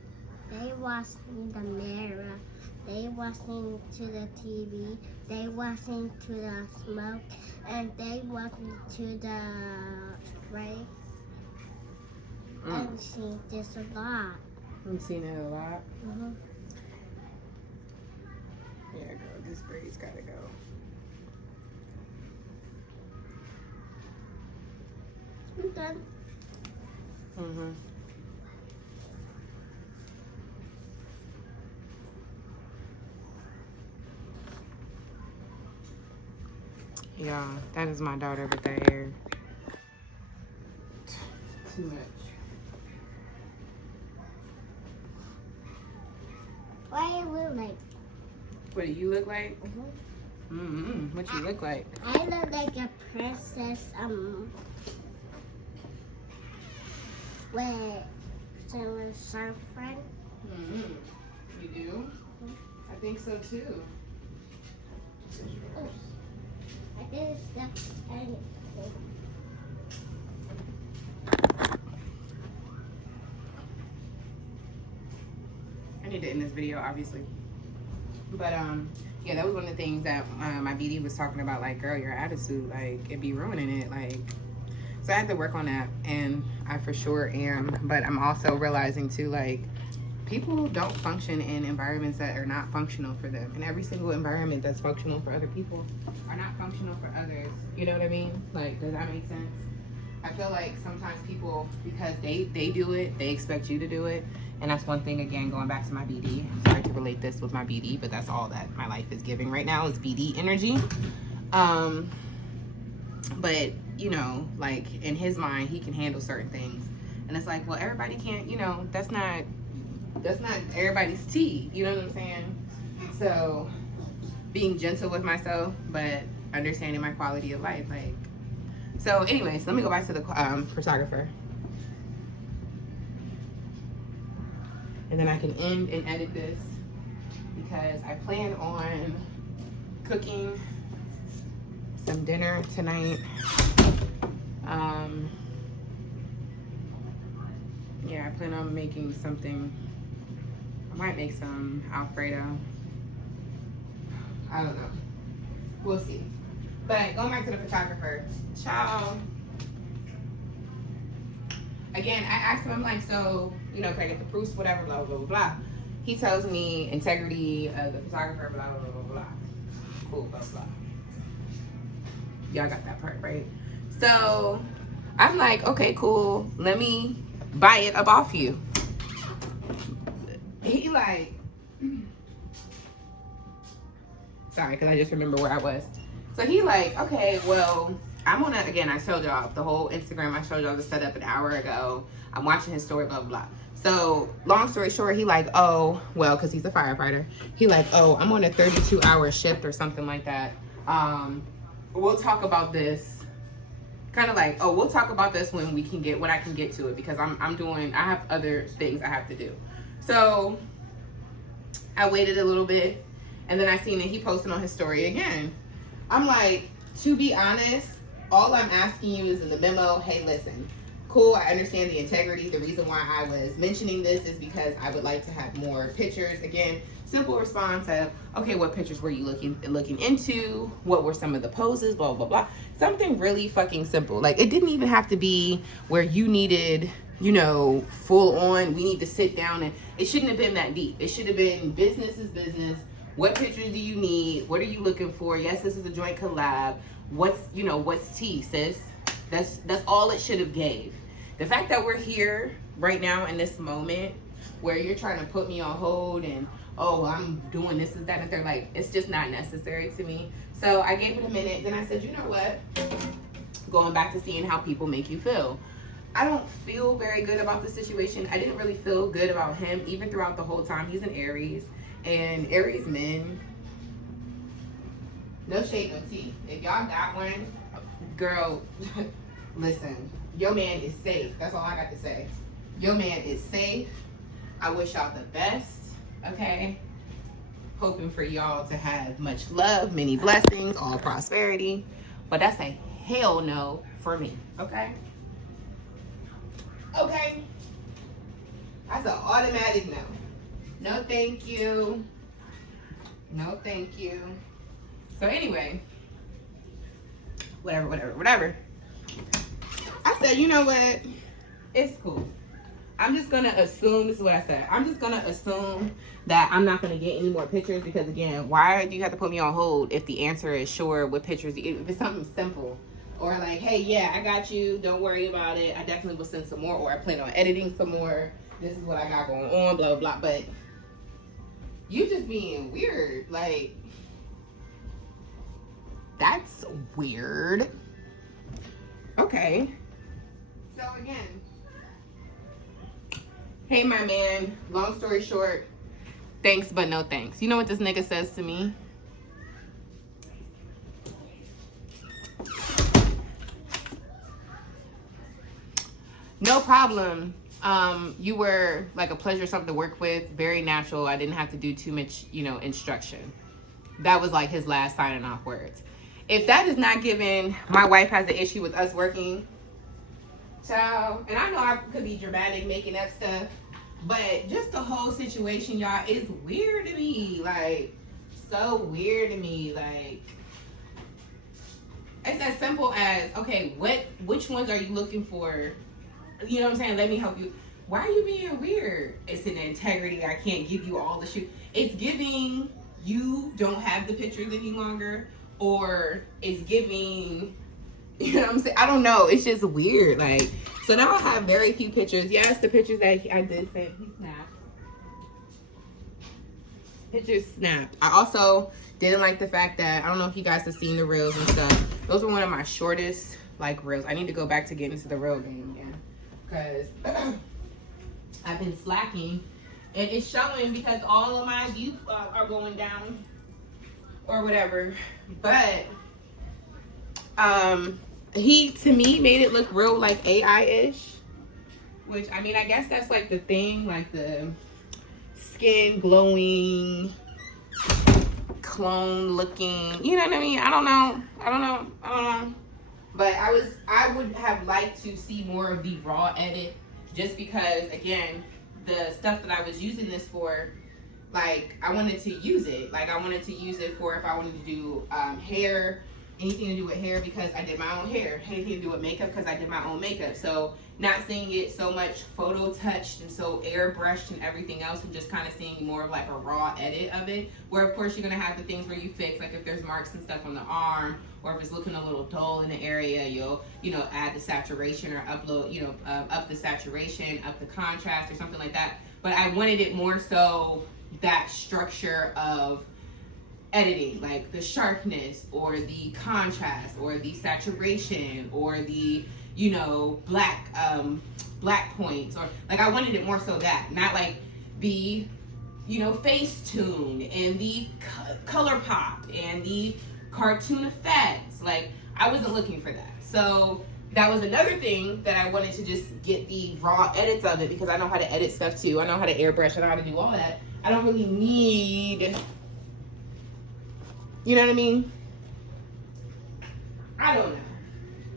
They watching the mirror. They watching to the TV. They watching to the smoke. And they watching to the spray. I've seen this a lot. You've seen it a lot? Mm-hmm. Yeah, girl, this braid's gotta go. I'm done. Mm-hmm. Yeah, that is my daughter with that hair. Too much. What do you look like? What do you look like? What you look like? I look like a princess, with some surfing. You do? I think so too. I did stuff anything. I need to end this video, obviously. But yeah, that was one of the things that my BD was talking about. Like, girl, your attitude, like, it be ruining it. Like, so I had to work on that, and I for sure am. But I'm also realizing too, like, people don't function in environments that are not functional for them. And every single environment that's functional for other people are not functional for others. You know what I mean? Like, does that make sense? I feel like sometimes people, because they do it, they expect you to do it. And that's one thing, again, going back to my BD. I'm sorry to relate this with my BD, but that's all that my life is giving right now is BD energy. But, you know, like, in his mind, he can handle certain things. And it's like, well, everybody can't, you know, that's not everybody's tea. You know what I'm saying? So, being gentle with myself, but understanding my quality of life. Like, so anyways, let me go back to the photographer. And then I can end and edit this because I plan on cooking some dinner tonight. Yeah, I plan on making something. I might make some Alfredo. I don't know. We'll see. But going back to the photographer. Ciao. Again, I asked him, I'm like, so, you know, can I get the proofs, whatever, blah, blah, blah, blah. He tells me integrity of the photographer, blah, blah, blah, blah, blah. Cool, blah, blah. Y'all got that part, right? So, I'm like, okay, cool. Let me buy it up off you. He like, sorry, because I just remember where I was. So he like, okay, well, I'm on a, again, I showed y'all the whole Instagram. I showed y'all the setup an hour ago. I'm watching his story, blah, blah, blah. So long story short, he like, oh, well, because he's a firefighter. He like, oh, I'm on a 32-hour shift or something like that. We'll talk about this. Kind of like, oh, we'll talk about this when we can get, when I can get to it, because I have other things I have to do. So I waited a little bit, and then I seen that he posted on his story again. I'm like, to be honest, all I'm asking you is in the memo, hey, listen, cool, I understand the integrity. The reason why I was mentioning this is because I would like to have more pictures. Again, simple response of, okay, what pictures were you looking into? What were some of the poses? Blah, blah, blah. Something really fucking simple. Like, it didn't even have to be where you needed, you know, full on, we need to sit down, and it shouldn't have been that deep. It should have been business is business. What pictures do you need? What are you looking for? Yes, this is a joint collab. What's tea, sis? That's all it should have gave. The fact that we're here right now in this moment where you're trying to put me on hold and, oh, I'm doing this and that, and they're like, it's just not necessary to me. So I gave it a minute. Then I said, you know what? Going back to seeing how people make you feel. I don't feel very good about the situation. I didn't really feel good about him even throughout the whole time. He's an Aries, and Aries men, no shade, no tea. If y'all got one, girl, listen, your man is safe. That's all I got to say. Your man is safe. I wish y'all the best, okay? Hoping for y'all to have much love, many blessings, all prosperity. But that's a hell no for me, okay? Okay? That's an automatic no. No thank you. No thank you. So anyway, whatever. I said, you know what? It's cool. I'm just gonna assume, this is what I said. I'm just gonna assume that I'm not gonna get any more pictures because, again, why do you have to put me on hold if the answer is sure with pictures? If it's something simple, or like, hey, yeah, I got you, don't worry about it, I definitely will send some more, or I plan on editing some more, this is what I got going on, blah, blah, blah. But you just being weird, like, that's weird. Okay. So again, hey, my man, long story short, thanks but no thanks. You know what this nigga says to me? No problem. You were like a pleasure, something to work with, very natural. I didn't have to do too much, instruction. That was like his last signing off words. If that is not given, my wife has an issue with us working, child, and I know I could be dramatic making up stuff, but just the whole situation, y'all, is weird to me. Like, so weird to me. Like, it's as simple as, okay, which ones are you looking for? You know what I'm saying? Let me help you. Why are you being weird? It's an integrity. I can't give you all the shoot. It's giving you don't have the pictures any longer, or it's giving, you know what I'm saying? I don't know. It's just weird. Like, so now I have very few pictures. Yes, the pictures that I did say he snapped. Pictures snapped. I also didn't like the fact that, I don't know if you guys have seen the reels and stuff. Those were one of my shortest, like, reels. I need to go back to get into the reel game again, because I've been slacking. And it's showing because all of my views are going down or whatever. But he, to me, made it look real like AI-ish. Which, I mean, I guess that's like the thing, like the skin glowing, clone looking, you know what I mean? I don't know. But I would have liked to see more of the raw edit, just because, again, the stuff that I was using this for, like, I wanted to use it. Like, I wanted to use it for if I wanted to do hair, anything to do with hair, because I did my own hair. Anything to do with makeup, because I did my own makeup. So not seeing it so much photo touched and so airbrushed and everything else, and just kind of seeing more of like a raw edit of it, where of course you're gonna have the things where you fix, like if there's marks and stuff on the arm, or if it's looking a little dull in the area, you'll add the saturation, or upload, up the saturation, up the contrast, or something like that. But I wanted it more so that structure of editing, like the sharpness, or the contrast, or the saturation, or the black points, or like I wanted it more so that, not like the face tune and the color pop and the cartoon effects. Like, I wasn't looking for that. So that was another thing that I wanted to just get the raw edits of it, because I know how to edit stuff too. I know how to airbrush, I know how to do all that. I don't really need, you know what I mean? I don't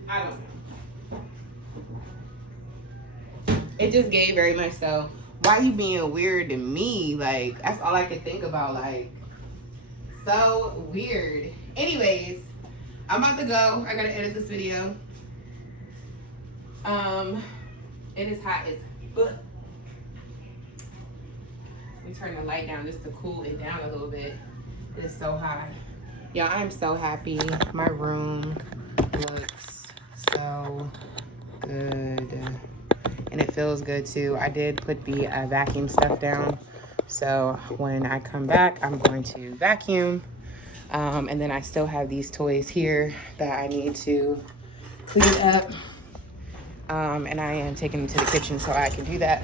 know. It just gave very much so, why you being weird to me? Like, that's all I could think about. Like, so weird. Anyways, I'm about to go. I gotta edit this video. It is hot as fuck. Let me turn the light down just to cool it down a little bit. It is so hot. Yeah, I'm so happy. My room looks so good. And it feels feels good too. I did put the vacuum stuff down. So when I come back, I'm going to vacuum. And then I still have these toys here that I need to clean up. And I am taking them to the kitchen so I can do that.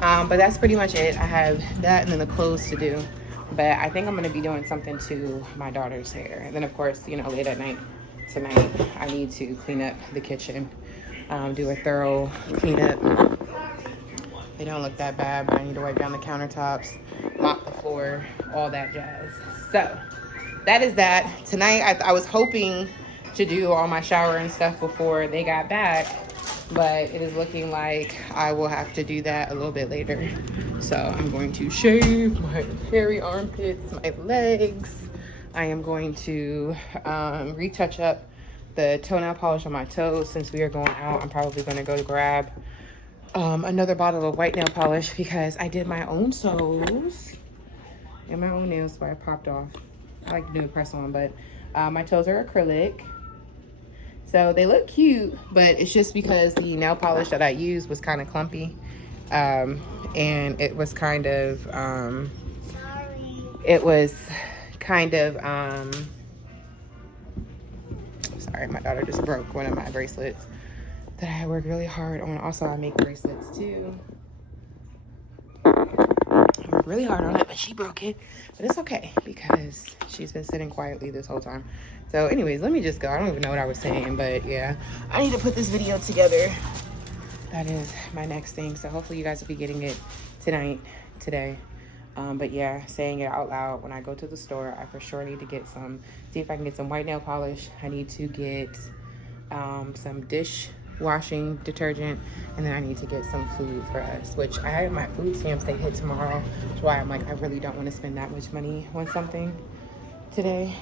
But that's pretty much it. I have that and then the clothes to do. But I think I'm going to be doing something to my daughter's hair. And then, of course, you know, late at night tonight, I need to clean up the kitchen, do a thorough cleanup. They don't look that bad, but I need to wipe down the countertops, mop the floor, all that jazz. So that is that. Tonight, I was hoping to do all my shower and stuff before they got back, but it is looking like I will have to do that a little bit later. So I'm going to shave my hairy armpits, my legs. I am going to retouch up the toenail polish on my toes. Since we are going out, I'm probably going to go grab another bottle of white nail polish because I did my own toes and my own nails before I popped off. I like to do a press on, but my toes are acrylic. So they look cute, but it's just because the nail polish that I used was kind of clumpy. And it was kind of, sorry, my daughter just broke one of my bracelets that I had worked really hard on. Also, I make bracelets too. I worked really hard on it, but she broke it. But it's okay because she's been sitting quietly this whole time. So anyways, let me just go. I don't even know what I was saying, but yeah, I need to put this video together. That is my next thing. So hopefully you guys will be getting it today. But yeah, saying it out loud, when I go to the store, I for sure need to get see if I can get some white nail polish. I need to get some dishwashing detergent, and then I need to get some food for us, which I have my food stamps, they hit tomorrow, which is why I'm like, I really don't want to spend that much money on something today.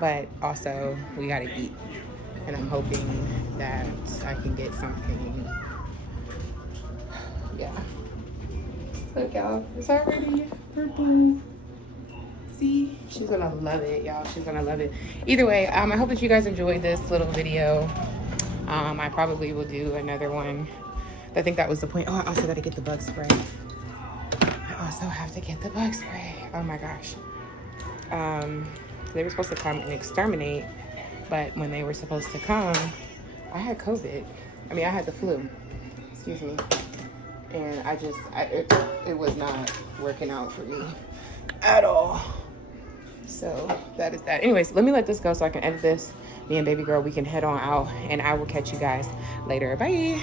But also, we gotta eat, and I'm hoping that I can get something. Yeah. Look, y'all, it's already purple. See? She's gonna love it, y'all. She's gonna love it. Either way, I hope that you guys enjoyed this little video. I probably will do another one. I think that was the point. Oh, I also gotta get the bug spray. I also have to get the bug spray. Oh my gosh. They were supposed to come and exterminate, but when they were supposed to come, I had COVID. I mean, I had the flu. Excuse me. And it was not working out for me at all. So that is that. Anyways, let me let this go so I can edit this. Me and baby girl, we can head on out, and I will catch you guys later. Bye.